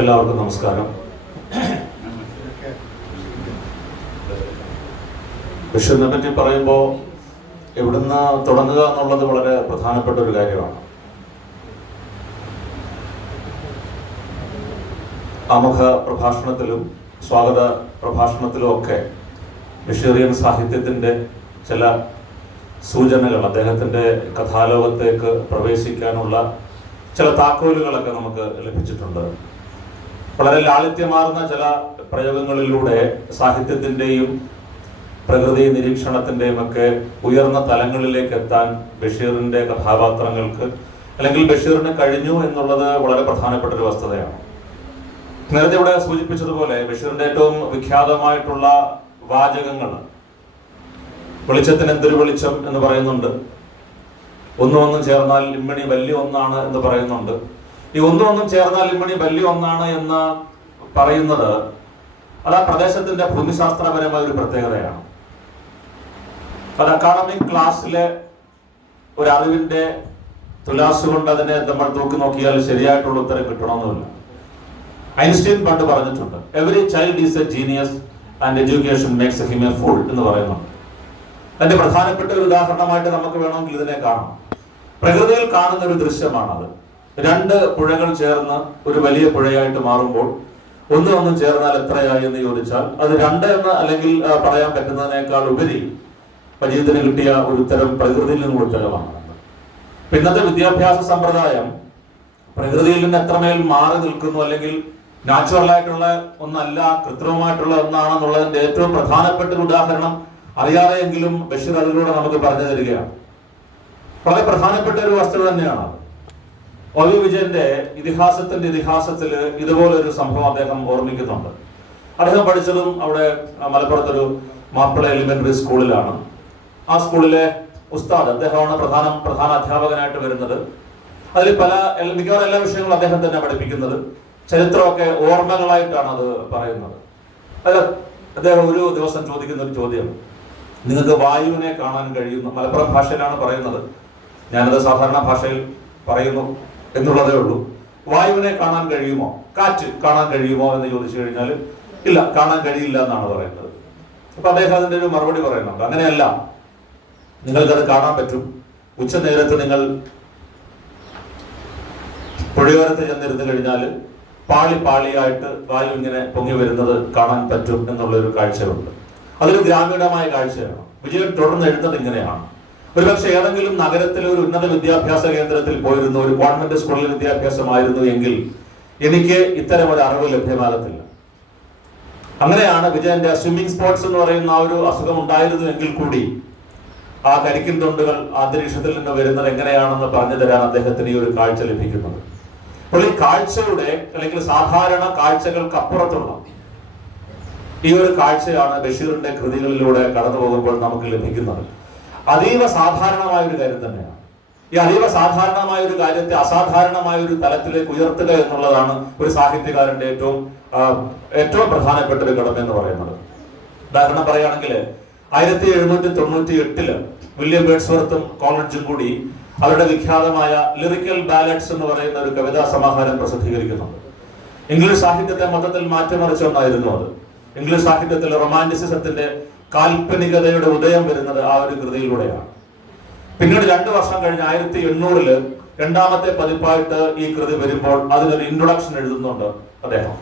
എല്ലാവർക്കും നമസ്കാരം. ബഷീറിനെ പറ്റി പറയുമ്പോൾ എവിടുന്ന് തുടങ്ങുക എന്നുള്ളത് വളരെ പ്രധാനപ്പെട്ട ഒരു കാര്യമാണ്. ആമുഖ പ്രഭാഷണത്തിലും സ്വാഗത പ്രഭാഷണത്തിലും ഒക്കെ ബഷീറിയൻ സാഹിത്യത്തിൻ്റെ ചില സൂചനകൾ, അദ്ദേഹത്തിൻ്റെ കഥാലോകത്തേക്ക് പ്രവേശിക്കാനുള്ള ചില താക്കോലുകളൊക്കെ നമുക്ക് ലഭിച്ചിട്ടുണ്ട്. വളരെ ലാളിത്യമാർന്ന ചില പ്രയോഗങ്ങളിലൂടെ സാഹിത്യത്തിൻ്റെയും പ്രകൃതി നിരീക്ഷണത്തിൻ്റെയും ഒക്കെ ഉയർന്ന തലങ്ങളിലേക്ക് എത്താൻ ബഷീറിൻ്റെ കഥാപാത്രങ്ങൾക്ക് അല്ലെങ്കിൽ ബഷീറിന് കഴിഞ്ഞു എന്നുള്ളത് വളരെ പ്രധാനപ്പെട്ട ഒരു വസ്തുതയാണ്. നേരത്തെ ഇവിടെ സൂചിപ്പിച്ചതുപോലെ ബഷീറിൻ്റെ ഏറ്റവും വിഖ്യാതമായിട്ടുള്ള വാചകങ്ങൾ വെളിച്ചത്തിന് എന്തൊരു വെളിച്ചം എന്ന് പറയുന്നുണ്ട്, ഒന്നും ചേർന്നാൽ ഇമ്മണി വലിയ ഒന്നാണ് എന്ന് പറയുന്നുണ്ട്. ഈ ഒന്നും ചേർന്നാൽ ഇമ്മണി വലിയ ഒന്നാണ് എന്ന് പറയുന്നത് അത് ആ പ്രദേശത്തിന്റെ ഭൂമിശാസ്ത്രപരമായ ഒരു പ്രത്യേകതയാണ്. അത് അക്കാഡമിക് ക്ലാസ്സിലെ ഒരു അറിവിന്റെ തുലാസ് കൊണ്ട് അതിനെ നമ്മൾ തൂക്കി നോക്കിയാൽ ശരിയായിട്ടുള്ള ഉത്തരം കിട്ടണമെന്നില്ല. ഐൻസ്റ്റീൻ പണ്ട് പറഞ്ഞിട്ടുണ്ട്, every child is A genius and education makes him A fool എന്ന് പറയുന്നുണ്ട്. അതിന്റെ പ്രധാനപ്പെട്ട ഒരു ഉദാഹരണമായിട്ട് നമുക്ക് വേണമെങ്കിൽ ഇതിനെ കാണാം. പ്രകൃതിയിൽ കാണുന്ന ഒരു ദൃശ്യമാണത്. രണ്ട് പുഴകൾ ചേർന്ന് ഒരു വലിയ പുഴയായിട്ട് മാറുമ്പോൾ ഒന്നും ചേർന്നാൽ എത്രയായി എന്ന് ചോദിച്ചാൽ അത് രണ്ട് എന്ന് അല്ലെങ്കിൽ പറയാൻ പറ്റുന്നതിനേക്കാൾ ഉപരി പരീക്ഷത്തിന് കിട്ടിയ ഒരു ഉത്തരം പ്രകൃതിയിൽ നിന്നുള്ള ഉത്തരവാണ്. ഇന്നത്തെ വിദ്യാഭ്യാസ സമ്പ്രദായം പ്രകൃതിയിൽ നിന്ന് എത്രമേൽ മാറി നിൽക്കുന്നു, അല്ലെങ്കിൽ നാച്ചുറൽ ആയിട്ടുള്ള ഒന്നല്ല കൃത്രിമമായിട്ടുള്ള ഒന്നാണെന്നുള്ളതിന്റെ ഏറ്റവും പ്രധാനപ്പെട്ട ഒരു ഉദാഹരണം അറിയാതെയെങ്കിലും ബഷീർ അതിലൂടെ നമുക്ക് പറഞ്ഞു തരികയാണ്. വളരെ പ്രധാനപ്പെട്ട ഒരു വസ്തുത തന്നെയാണ്. ഒ.വി. വിജയന്റെ ഇതിഹാസത്തിൽ ഇതുപോലൊരു സംഭവം അദ്ദേഹം ഓർമ്മിക്കുന്നുണ്ട്. അദ്ദേഹം പഠിച്ചതും അവിടെ മലപ്പുറത്തൊരു മാപ്പിള എലിമെന്ററി സ്കൂളിലാണ്. ആ സ്കൂളിലെ ഉസ്താദ് അദ്ദേഹമാണ് പ്രധാന അധ്യാപകനായിട്ട് വരുന്നത്. അതിൽ മിക്കവാറും എല്ലാ വിഷയങ്ങളും അദ്ദേഹം തന്നെ പഠിപ്പിക്കുന്നത്. ചരിത്രമൊക്കെ ഓർമ്മകളായിട്ടാണ് അത് പറയുന്നത്. അതിൽ അദ്ദേഹം ഒരു ദിവസം ചോദിക്കുന്ന ഒരു ചോദ്യം, നിങ്ങൾക്ക് വായുവിനെ കാണാൻ കഴിയുന്നു, മലപ്പുറം ഭാഷയിലാണ് പറയുന്നത്, ഞാനത് സാധാരണ ഭാഷയിൽ പറയുന്നു എന്നുള്ളതേ ഉള്ളൂ, വായുവിനെ കാണാൻ കഴിയുമോ, കാറ്റ് കാണാൻ കഴിയുമോ എന്ന് ചോദിച്ചു കഴിഞ്ഞാൽ ഇല്ല, കാണാൻ കഴിയില്ല എന്നാണ് പറയുന്നത്. അപ്പൊ അദ്ദേഹം അതിന്റെ ഒരു മറുപടി പറയുന്നുണ്ട്, അങ്ങനെയല്ല, നിങ്ങൾക്കത് കാണാൻ പറ്റും. ഉച്ചനേരത്ത് നിങ്ങൾ പുഴയോരത്ത് ചെന്നിരുന്നു കഴിഞ്ഞാൽ പാളിയായിട്ട് വായു ഇങ്ങനെ പൊങ്ങി വരുന്നത് കാണാൻ പറ്റും എന്നുള്ളൊരു കാഴ്ചയുണ്ട്. അതൊരു ഗ്രാമീണമായ കാഴ്ചയാണ്. വിജയൻ തുടർന്ന് എഴുതുന്നത് ഇങ്ങനെയാണ്, ഒരുപക്ഷെ ഏതെങ്കിലും നഗരത്തിലെ ഒരു ഉന്നത വിദ്യാഭ്യാസ കേന്ദ്രത്തിൽ പോയിരുന്നു, ഒരു ഗവൺമെന്റ് സ്കൂളിൽ വിദ്യാഭ്യാസമായിരുന്നു എങ്കിൽ എനിക്ക് ഇത്തരം ഒരു അറിവ് ലഭ്യമാകത്തില്ല. അങ്ങനെയാണ് വിജയന്റെ സ്വിമ്മിംഗ് സ്പോർട്സ് എന്ന് പറയുന്ന ആ ഒരു അസുഖം ഉണ്ടായിരുന്നു എങ്കിൽ കൂടി ആ കരിക്കിൻ തൊണ്ടുകൾ അന്തരീക്ഷത്തിൽ നിന്ന് വരുന്നത് എങ്ങനെയാണെന്ന് പറഞ്ഞു തരാൻ അദ്ദേഹത്തിന് ഈ ഒരു കാഴ്ച ലഭിക്കുന്നത്. അപ്പോൾ ഈ കാഴ്ചയുടെ അല്ലെങ്കിൽ സാധാരണ കാഴ്ചകൾക്ക് അപ്പുറത്തുള്ള ഈ ഒരു കാഴ്ചയാണ് ബഷീറിന്റെ കൃതികളിലൂടെ കടന്നു പോകുമ്പോൾ നമുക്ക് ലഭിക്കുന്നത്. അതീവ സാധാരണമായ ഒരു കാര്യം തന്നെയാണ്. ഈ അതീവ സാധാരണമായ ഒരു കാര്യത്തെ അസാധാരണമായ ഒരു തലത്തിലേക്ക് ഉയർത്തുക എന്നുള്ളതാണ് ഒരു സാഹിത്യകാരന്റെ ഏറ്റവും പ്രധാനപ്പെട്ട ഒരു കടമ എന്ന് പറയുന്നത്. ഉദാഹരണം പറയുകയാണെങ്കിൽ 1798 വില്യം വേർഡ്സ്വർത്തും കോളറിഡ്ജും കൂടി അവരുടെ വിഖ്യാതമായ ലിറിക്കൽ ബാലഡ്സ് എന്ന് പറയുന്ന ഒരു കവിതാ സമാഹാരം പ്രസിദ്ധീകരിക്കുന്നുണ്ട്. ഇംഗ്ലീഷ് സാഹിത്യത്തെ മൊത്തത്തിൽ മാറ്റിമറിച്ച ഒന്നായിരുന്നു അത്. ഇംഗ്ലീഷ് സാഹിത്യത്തിൽ റൊമാന്റിസിസത്തിന്റെ കാൽപ്പനികതയുടെ ഉദയം വരുന്നത് ആ ഒരു കൃതിയിലൂടെയാണ്. പിന്നീട് 2 വർഷം കഴിഞ്ഞ് 1800 രണ്ടാമത്തെ പതിപ്പായിട്ട് ഈ കൃതി വരുമ്പോൾ അതിനൊരു ഇൻട്രൊഡക്ഷൻ എഴുതുന്നുണ്ട് അദ്ദേഹം.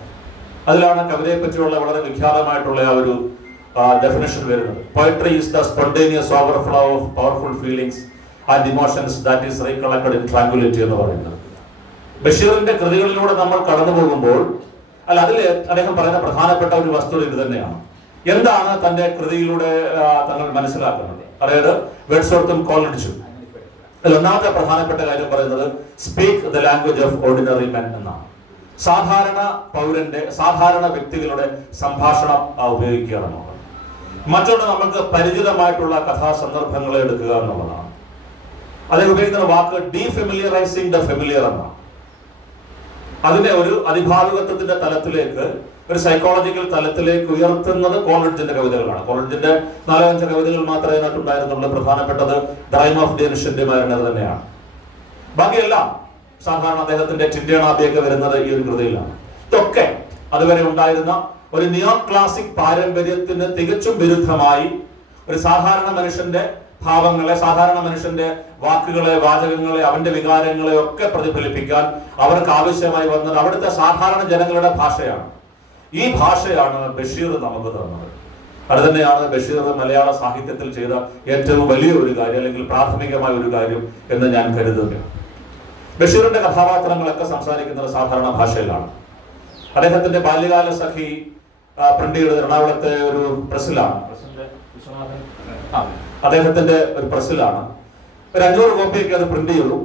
അതിലാണ് കവിതയെ പറ്റിയുള്ള വളരെ വിഖ്യാതമായിട്ടുള്ള ആ ഒരു ഡെഫിനിഷൻ വരുന്നത്. Poetry is the spontaneous overflow of powerful feelings and emotions that is recollected in tranquility എന്ന് പറയുന്നത്. ബഷീറിന്റെ കൃതികളിലൂടെ നമ്മൾ കടന്നു പോകുമ്പോൾ അതിൽ അദ്ദേഹം പറയുന്ന പ്രധാനപ്പെട്ട ഒരു വസ്തുത ഇത് തന്നെയാണ്. എന്താണ് തന്റെ കൃതിയിലൂടെ തങ്ങൾ മനസ്സിലാക്കുന്നത്? അതായത് വേർഡ്സ്വർത്തും കോളറിഡ്ജും അതിൽ ഒന്നാമത്തെ പ്രധാനപ്പെട്ട കാര്യം പറയുന്നത് speak the language of ordinary men എന്നാണ്. സാധാരണ പൗരന്റെ, സാധാരണ വ്യക്തികളുടെ സംഭാഷണം ഉപയോഗിക്കുക എന്നുള്ളത്. മറ്റൊന്ന് നമുക്ക് പരിചിതമായിട്ടുള്ള കഥാസന്ദർഭങ്ങളെ എടുക്കുക എന്നുള്ളതാണ്. അതിൽ ഉപയോഗിക്കുന്ന വാക്ക് ഡീഫെമിലിയറൈസിംഗ് ദ ഫെമിലിയർ എന്നാണ്. അതിനെ ഒരു അതിഭാവുകത്വത്തിന്റെ തലത്തിലേക്ക്, ഒരു സൈക്കോളജിക്കൽ തലത്തിലേക്ക് ഉയർത്തുന്നത് കോളറിഡ്ജിന്റെ കവിതകളാണ്. കോളറിഡ്ജിന്റെ 4-5 കവിതകൾ മാത്രമേ അതിനകത്തുണ്ടായിരുന്നുള്ളൂ. പ്രധാനപ്പെട്ടത് ദ റൈം ഓഫ് ഡേനിഷിന്റെ മരണത് തന്നെയാണ്. ബാക്കിയെല്ലാം സാധാരണ അദ്ദേഹത്തിന്റെ ചിന്തേണാബിയൊക്കെ വരുന്നത് ഈ ഒരു കൃതിയിലാണ്. ഇതൊക്കെ അതുവരെ ഉണ്ടായിരുന്ന ഒരു നിയോ ക്ലാസിക് പാരമ്പര്യത്തിന് തികച്ചും വിരുദ്ധമായി ഒരു സാധാരണ മനുഷ്യന്റെ ഭാവങ്ങളെ, സാധാരണ മനുഷ്യന്റെ വാക്കുകളെ, വാചകങ്ങളെ, അവന്റെ വികാരങ്ങളെ ഒക്കെ പ്രതിഫലിപ്പിക്കാൻ അവർക്ക് ആവശ്യമായി വന്നത് അവിടുത്തെ സാധാരണ ജനങ്ങളുടെ ഭാഷയാണ്. ഈ ഭാഷയാണ് ബഷീർ നമുക്ക് തന്നത്. അത് തന്നെയാണ് ബഷീർ മലയാള സാഹിത്യത്തിൽ ചെയ്ത ഏറ്റവും വലിയ ഒരു കാര്യം, അല്ലെങ്കിൽ പ്രാഥമികമായ ഒരു കാര്യം എന്ന് ഞാൻ കരുതുകയാണ്. ബഷീറിന്റെ കഥാപാത്രങ്ങളൊക്കെ സംസാരിക്കുന്നത് സാധാരണ ഭാഷയിലാണ്. അദ്ദേഹത്തിന്റെ ബാല്യകാല സഖി പ്രിന്റ് ചെയ്തത് എറണാകുളത്തെ ഒരു പ്രസ്സിലാണ്. അദ്ദേഹത്തിന്റെ ഒരു പ്രസ്സിലാണ്. ഒരു 500 കോപ്പിയൊക്കെ അത് പ്രിന്റ് ചെയ്തു.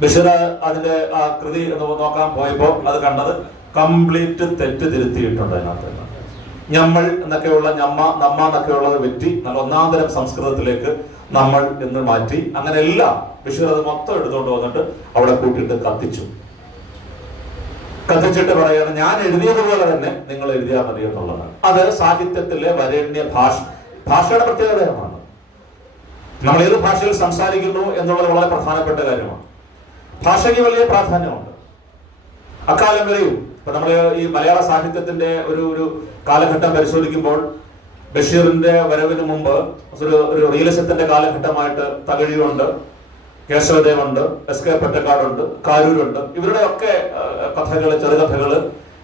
ബഷീർ അതിന്റെ ആ കൃതി നോക്കാൻ പോയപ്പോൾ അത് കണ്ടത് കംപ്ലീറ്റ് തെറ്റ് തിരുത്തിയിട്ടുണ്ട്. അതിനകത്ത് ഞമ്മൾ എന്നൊക്കെയുള്ള ഞമ്മ, നമ്മ എന്നൊക്കെയുള്ളത് വെറ്റി നല്ല ഒന്നാന്തരം സംസ്കൃതത്തിലേക്ക് നമ്മൾ എന്ന് മാറ്റി. അങ്ങനെ എല്ലാം ബഷീർ അത് മൊത്തം എടുത്തുകൊണ്ട് വന്നിട്ട് അവിടെ കൂട്ടിയിട്ട് കത്തിച്ചിട്ട് പറയുകയാണ്, ഞാൻ എഴുതിയതുപോലെ തന്നെ നിങ്ങൾ എഴുതിയാൽ മതി എന്നുള്ളതാണ്. അത് സാഹിത്യത്തിലെ വരേണ്യ ഭാഷയുടെ പ്രത്യേകതയാണ്. നമ്മൾ ഏത് ഭാഷയിൽ സംസാരിക്കുന്നു എന്നുള്ളത് വളരെ പ്രധാനപ്പെട്ട കാര്യമാണ്. ഭാഷയ്ക്ക് വലിയ പ്രാധാന്യമുണ്ട്. അക്കാലം വരെയും ഇപ്പൊ നമ്മൾ ഈ മലയാള സാഹിത്യത്തിന്റെ ഒരു കാലഘട്ടം പരിശോധിക്കുമ്പോൾ ബഷീറിന്റെ വരവിന് മുമ്പ് ഒരു റിയലിസത്തിന്റെ കാലഘട്ടമായിട്ട് തകഴിയുണ്ട്, കേശവദേവുണ്ട്, എസ് കെ പൊറ്റക്കാടുണ്ട്, കാരൂരുണ്ട്. ഇവരുടെ ഒക്കെ കഥകള്, ചെറുകഥകള്,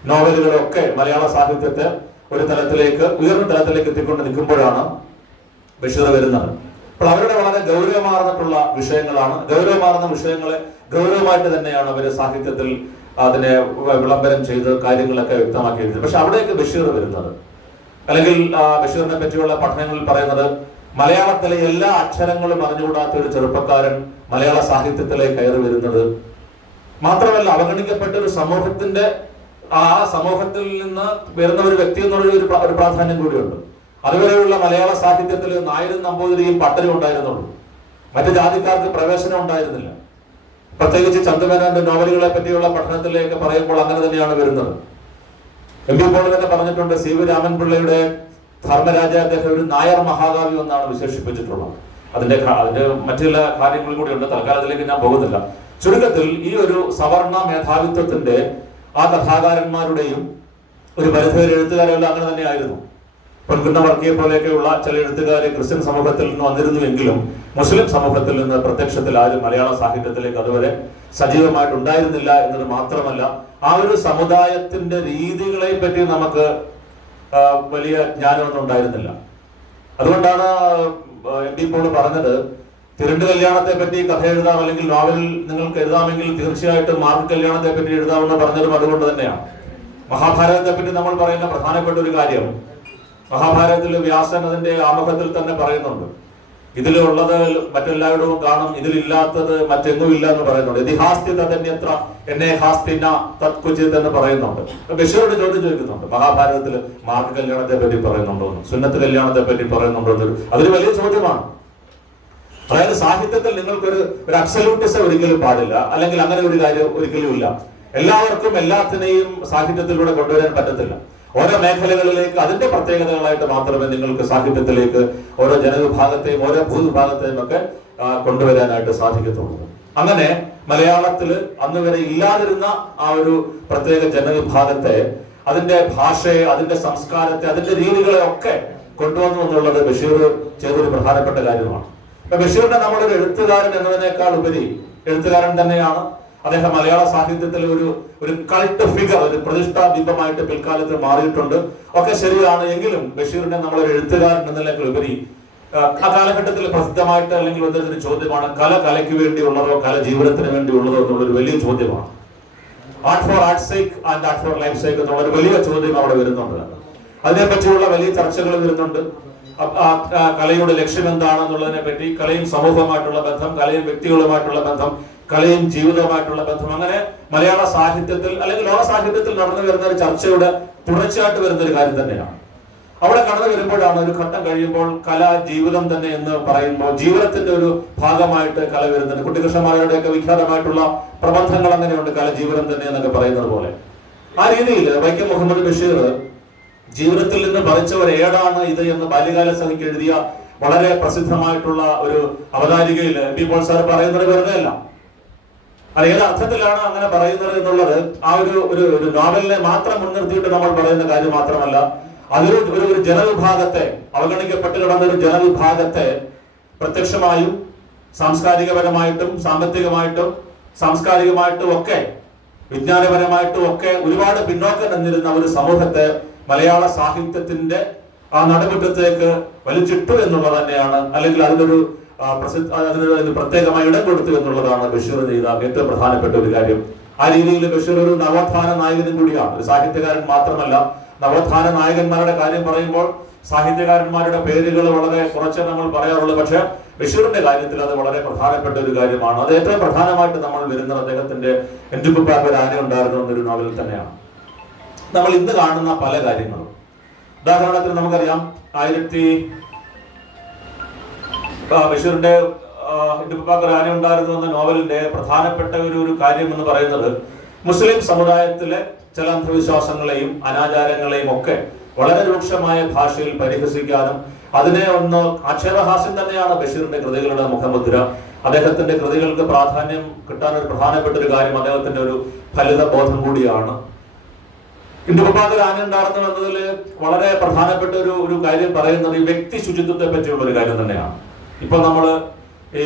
നോവലുകളൊക്കെ മലയാള സാഹിത്യത്തെ ഒരു തലത്തിലേക്ക്, ഉയർന്ന തലത്തിലേക്ക് എത്തിക്കൊണ്ട് നിൽക്കുമ്പോഴാണ് ബഷീർ വരുന്നത്. അപ്പോൾ അവരുടെ വളരെ ഗൗരവമാർന്നിട്ടുള്ള വിഷയങ്ങളാണ്. ഗൗരവമാർന്ന വിഷയങ്ങളെ ഗൗരവമായിട്ട് തന്നെയാണ് അവർ സാഹിത്യത്തിൽ അതിനെ വിളംബരം ചെയ്ത് കാര്യങ്ങളൊക്കെ വ്യക്തമാക്കി എഴുതുന്നത്. പക്ഷെ അവിടേക്ക് ബഷീർ വരുന്നത്, അല്ലെങ്കിൽ ബഷീറിനെ പറ്റിയുള്ള പഠനങ്ങളിൽ പറയുന്നത്, മലയാളത്തിലെ എല്ലാ അക്ഷരങ്ങളും അറിഞ്ഞുകൂടാത്ത ഒരു ചെറുപ്പക്കാരൻ മലയാള സാഹിത്യത്തിലേക്ക് കയറി വരുന്നത് മാത്രമല്ല, അവഗണിക്കപ്പെട്ട ഒരു സമൂഹത്തിന്റെ ആ സമൂഹത്തിൽ നിന്ന് വരുന്ന ഒരു വ്യക്തി എന്നുള്ള ഒരു പ്രാധാന്യം കൂടിയുണ്ട്. അതുവരെയുള്ള മലയാള സാഹിത്യത്തിൽ നായരും നമ്പൂതിരിയും പട്ടരും ഉണ്ടായിരുന്നുള്ളൂ. മറ്റു ജാതിക്കാർക്ക് പ്രവേശനം ഉണ്ടായിരുന്നില്ല. പ്രത്യേകിച്ച് ചന്തുമേനോന്റെ നോവലുകളെ പറ്റിയുള്ള പഠനത്തിലേക്ക് പറയുമ്പോൾ അങ്ങനെ തന്നെയാണ് വരുന്നത്. എം പി പോൾ തന്നെ പറഞ്ഞിട്ടുണ്ട്, സി വി രാമൻപിള്ളയുടെ ധർമ്മരാജ അദ്ദേഹം ഒരു നായർ മഹാകാവ്യം എന്നാണ് വിശേഷിപ്പിച്ചിട്ടുള്ളത്. അതിന്റെ മറ്റു ചില കാര്യങ്ങൾ കൂടിയുണ്ട്. തൽക്കാലത്തിലേക്ക് ഞാൻ പോകുന്നില്ല. ചുരുക്കത്തിൽ ഈ ഒരു സവർണ മേധാവിത്വത്തിന്റെ ആ കഥാകാരന്മാരുടെയും ഒരു പരിധിവരെ എഴുത്തുകാരെല്ലാം അങ്ങനെ തന്നെയായിരുന്നു. പൊൻകുന്ന വർക്കിയെ പോലെയൊക്കെയുള്ള ചില എഴുത്തുകാരെ ക്രിസ്ത്യൻ സമൂഹത്തിൽ നിന്ന് വന്നിരുന്നുവെങ്കിലും മുസ്ലിം സമൂഹത്തിൽ നിന്ന് പ്രത്യക്ഷത്തിൽ ആരും മലയാള സാഹിത്യത്തിലേക്ക് അതുവരെ സജീവമായിട്ട് ഉണ്ടായിരുന്നില്ല എന്നത് മാത്രമല്ല, ആ ഒരു സമുദായത്തിന്റെ രീതികളെ പറ്റി നമുക്ക് വലിയ ജ്ഞാനമൊന്നും ഉണ്ടായിരുന്നില്ല. അതുകൊണ്ടാണ് എം പി പോൾ പറഞ്ഞത്, തിരണ്ട് കല്യാണത്തെ പറ്റി കഥ എഴുതാം, അല്ലെങ്കിൽ നോവലിൽ നിങ്ങൾക്ക് എഴുതാമെങ്കിൽ തീർച്ചയായിട്ടും മാർക്ക് കല്യാണത്തെ പറ്റി എഴുതാമെന്ന് പറഞ്ഞതും അതുകൊണ്ട് തന്നെയാണ്. മഹാഭാരതത്തെ പറ്റി നമ്മൾ പറയുന്ന പ്രധാനപ്പെട്ട ഒരു കാര്യം, മഹാഭാരതത്തിൽ വ്യാസൻ അതിന്റെ ആമുഖത്തിൽ തന്നെ പറയുന്നുണ്ട്, ഇതിലുള്ളത് മറ്റെല്ലായിടവും കാണും, ഇതിലില്ലാത്തത് മറ്റെങ്ങും ഇല്ല എന്ന് പറയുന്നുണ്ട്. ഇതിഹാസ്ത്യത തന്നെത്ര എന്നെ ഹാസ്തിന തത്കുചിത് എന്ന് പറയുന്നുണ്ട്. ബഷീറോട് ചോദിക്കുന്നുണ്ട്, മഹാഭാരതത്തിൽ മാർക്ക് കല്യാണത്തെ പറ്റി പറയുന്നുണ്ടോ, സുന്നത്ത് കല്യാണത്തെ പറ്റി പറയുന്നുണ്ടോ എന്നൊരു അതൊരു വലിയ ചോദ്യമാണ്. അതായത് സാഹിത്യത്തിൽ നിങ്ങൾക്കൊരു അബ്സല്യൂട്ടിസം ഒരിക്കലും പാടില്ല, അല്ലെങ്കിൽ അങ്ങനെ ഒരു കാര്യം ഒരിക്കലും ഇല്ല. എല്ലാവർക്കും എല്ലാത്തിനെയും സാഹിത്യത്തിലൂടെ കൊണ്ടുവരാൻ പറ്റത്തില്ല. ഓരോ മേഖലകളിലേക്ക് അതിന്റെ പ്രത്യേകതകളായിട്ട് മാത്രമേ നിങ്ങൾക്ക് സാഹിത്യത്തിലേക്ക് ഓരോ ജനവിഭാഗത്തെയും ഓരോ ഭൂവിഭാഗത്തെയും ഒക്കെ കൊണ്ടുവരാനായിട്ട് സാധിക്കത്തുള്ളൂ. അങ്ങനെ മലയാളത്തില് അന്ന് വരെ ഇല്ലാതിരുന്ന ആ ഒരു പ്രത്യേക ജനവിഭാഗത്തെ, അതിന്റെ ഭാഷയെ, അതിന്റെ സംസ്കാരത്തെ, അതിന്റെ രീതികളെ ഒക്കെ കൊണ്ടുവന്നു എന്നുള്ളത് ബഷീർ ചെയ്തൊരു പ്രധാനപ്പെട്ട കാര്യമാണ്. ബഷീറിനെ നമ്മളൊരു എഴുത്തുകാരൻ എന്നതിനേക്കാൾ ഉപരി എഴുത്തുകാരൻ തന്നെയാണ്. അദ്ദേഹം മലയാള സാഹിത്യത്തിൽ ഒരു കൾട്ട് ഫിഗർ, ഒരു പ്രതിഷ്ഠാ ബിംബമായിട്ട് പിൽക്കാലത്ത് മാറിയിട്ടുണ്ട്. ഒക്കെ ശരിയാണ്. എങ്കിലും ബഷീറിനെ നമ്മളൊരു എഴുത്തുകാരൻ എന്നതിനേക്കാൾ ഉപരി ആ കാലഘട്ടത്തിൽ പ്രസിദ്ധമായിട്ട് അല്ലെങ്കിൽ വന്നിരുന്നൊരു ചോദ്യമാണ്, കല കലയ്ക്ക് വേണ്ടിയുള്ളതോ കല ജീവിതത്തിന് വേണ്ടിയുള്ളതോ എന്നുള്ളൊരു വലിയ ചോദ്യമാണ്. Art for art sake and art for life sake എന്നുള്ള ഒരു വലിയ ചോദ്യം അവിടെ വരുന്നുണ്ട്. അതിനെപ്പറ്റിയുള്ള വലിയ ചർച്ചകൾ വരുന്നുണ്ട്. കലയുടെ ലക്ഷ്യം എന്താണെന്നുള്ളതിനെ പറ്റി, കലയും സമൂഹവുമായിട്ടുള്ള ബന്ധം, കലയും വ്യക്തികളുമായിട്ടുള്ള ബന്ധം, കലയും ജീവിതവുമായിട്ടുള്ള ബന്ധം, അങ്ങനെ മലയാള സാഹിത്യത്തിൽ അല്ലെങ്കിൽ ലോക സാഹിത്യത്തിൽ നടന്നു വരുന്ന ഒരു ചർച്ചയുടെ തുടർച്ചയായിട്ട് വരുന്ന ഒരു കാര്യം തന്നെയാണ്. അവിടെ കടന്നു വരുമ്പോഴാണ് ഒരു ഘട്ടം കഴിയുമ്പോൾ കല ജീവിതം തന്നെ എന്ന് പറയുമ്പോൾ ജീവിതത്തിന്റെ ഒരു ഭാഗമായിട്ട് കല വരുന്നത്. കുട്ടികൃഷ്ണന്മാരുടെയൊക്കെ വിഖ്യാതമായിട്ടുള്ള പ്രബന്ധങ്ങൾ അങ്ങനെയുണ്ട്, കല ജീവിതം തന്നെ എന്നൊക്കെ പറയുന്നത് പോലെ. ആ രീതിയിൽ വൈക്കം മുഹമ്മദ് ബഷീർ ജീവിതത്തിൽ നിന്ന് പറിച്ച ഒരു ഏടാണ് ഇത് എന്ന് ബാല്യകാല സഖിക്ക് എഴുതിയ വളരെ പ്രസിദ്ധമായിട്ടുള്ള ഒരു അവതാരികയിൽ എം പി പോൾ സാർ പറയുന്നത് വെറുതെ അല്ല. അത് ഏത് അർത്ഥത്തിലാണ് അങ്ങനെ പറയുന്നത് എന്നുള്ളത് ആ ഒരു നോവലിനെ മാത്രം മുൻനിർത്തിയിട്ട് നമ്മൾ പറയുന്ന കാര്യം മാത്രമല്ല, അതൊരു ഒരു ജനവിഭാഗത്തെ, അവഗണിക്കപ്പെട്ട് കിടന്ന ഒരു ജനവിഭാഗത്തെ പ്രത്യക്ഷമായും സാംസ്കാരികപരമായിട്ടും സാംസ്കാരികമായിട്ടും ഒക്കെ വിജ്ഞാനപരമായിട്ടും ഒക്കെ ഒരുപാട് പിന്നോക്കം നിന്നിരുന്ന ഒരു സമൂഹത്തെ മലയാള സാഹിത്യത്തിന്റെ ആ നടുമുറ്റത്തേക്ക് വലിച്ചിട്ടു എന്നുള്ളത് തന്നെയാണ്, അല്ലെങ്കിൽ അതിനൊരു പ്രത്യേകമായി ഇടം കൊടുത്തു എന്നുള്ളതാണ് ബഷീർ ചെയ്ത ഏറ്റവും പ്രധാനപ്പെട്ട ഒരു കാര്യം. ആ രീതിയിൽ ബഷീർ ഒരു നവോത്ഥാന നായകനും കൂടിയാണ്, ഒരു സാഹിത്യകാരൻ മാത്രമല്ല. നവോത്ഥാന നായകന്മാരുടെ കാര്യം പറയുമ്പോൾ സാഹിത്യകാരന്മാരുടെ പേരുകൾ വളരെ കുറച്ചേ നമ്മൾ പറയാറുള്ളൂ. പക്ഷെ ബഷീറിന്റെ കാര്യത്തിൽ അത് വളരെ പ്രധാനപ്പെട്ട ഒരു കാര്യമാണ്. അത് ഏറ്റവും പ്രധാനമായിട്ട് നമ്മൾ വരുന്നത് അദ്ദേഹത്തിന്റെ എന്റുപ്പാപ്പ ഒരു ആന ഉണ്ടായിരുന്നു എന്നൊരു നോവലിൽ തന്നെയാണ്. നമ്മൾ ഇന്ന് കാണുന്ന പല കാര്യങ്ങളും, ഉദാഹരണത്തിന് നമുക്കറിയാം, ബഷീറിന്റെ എന്റുപ്പാപ്പ ഒരു ആന ഉണ്ടായിരുന്നു എന്ന നോവലിന്റെ പ്രധാനപ്പെട്ട ഒരു കാര്യം എന്ന് പറയുന്നത് മുസ്ലിം സമുദായത്തിലെ ചില അന്ധവിശ്വാസങ്ങളെയും അനാചാരങ്ങളെയും ഒക്കെ വളരെ രൂക്ഷമായ ഭാഷയിൽ പരിഹസിക്കാനും അതിനെ ഒന്ന് ആക്ഷേപഹാസ്യം തന്നെയാണ് ബഷീറിന്റെ കൃതികളുടെ മുഖമുദ്ര. അദ്ദേഹത്തിന്റെ കൃതികൾക്ക് പ്രാധാന്യം കിട്ടാൻ ഒരു പ്രധാനപ്പെട്ട ഒരു കാര്യം അദ്ദേഹത്തിന്റെ ഒരു ഫലിത ബോധം കൂടിയാണ്. ഇന്ദുപ്പാക്ക് ആന ഉണ്ടായിരുന്നു എന്നതിൽ വളരെ പ്രധാനപ്പെട്ട ഒരു കാര്യം പറയുന്നത് ഈ വ്യക്തി ശുചിത്വത്തെ പറ്റിയുള്ള ഒരു കാര്യം തന്നെയാണ്. ഇപ്പൊ നമ്മള് ഈ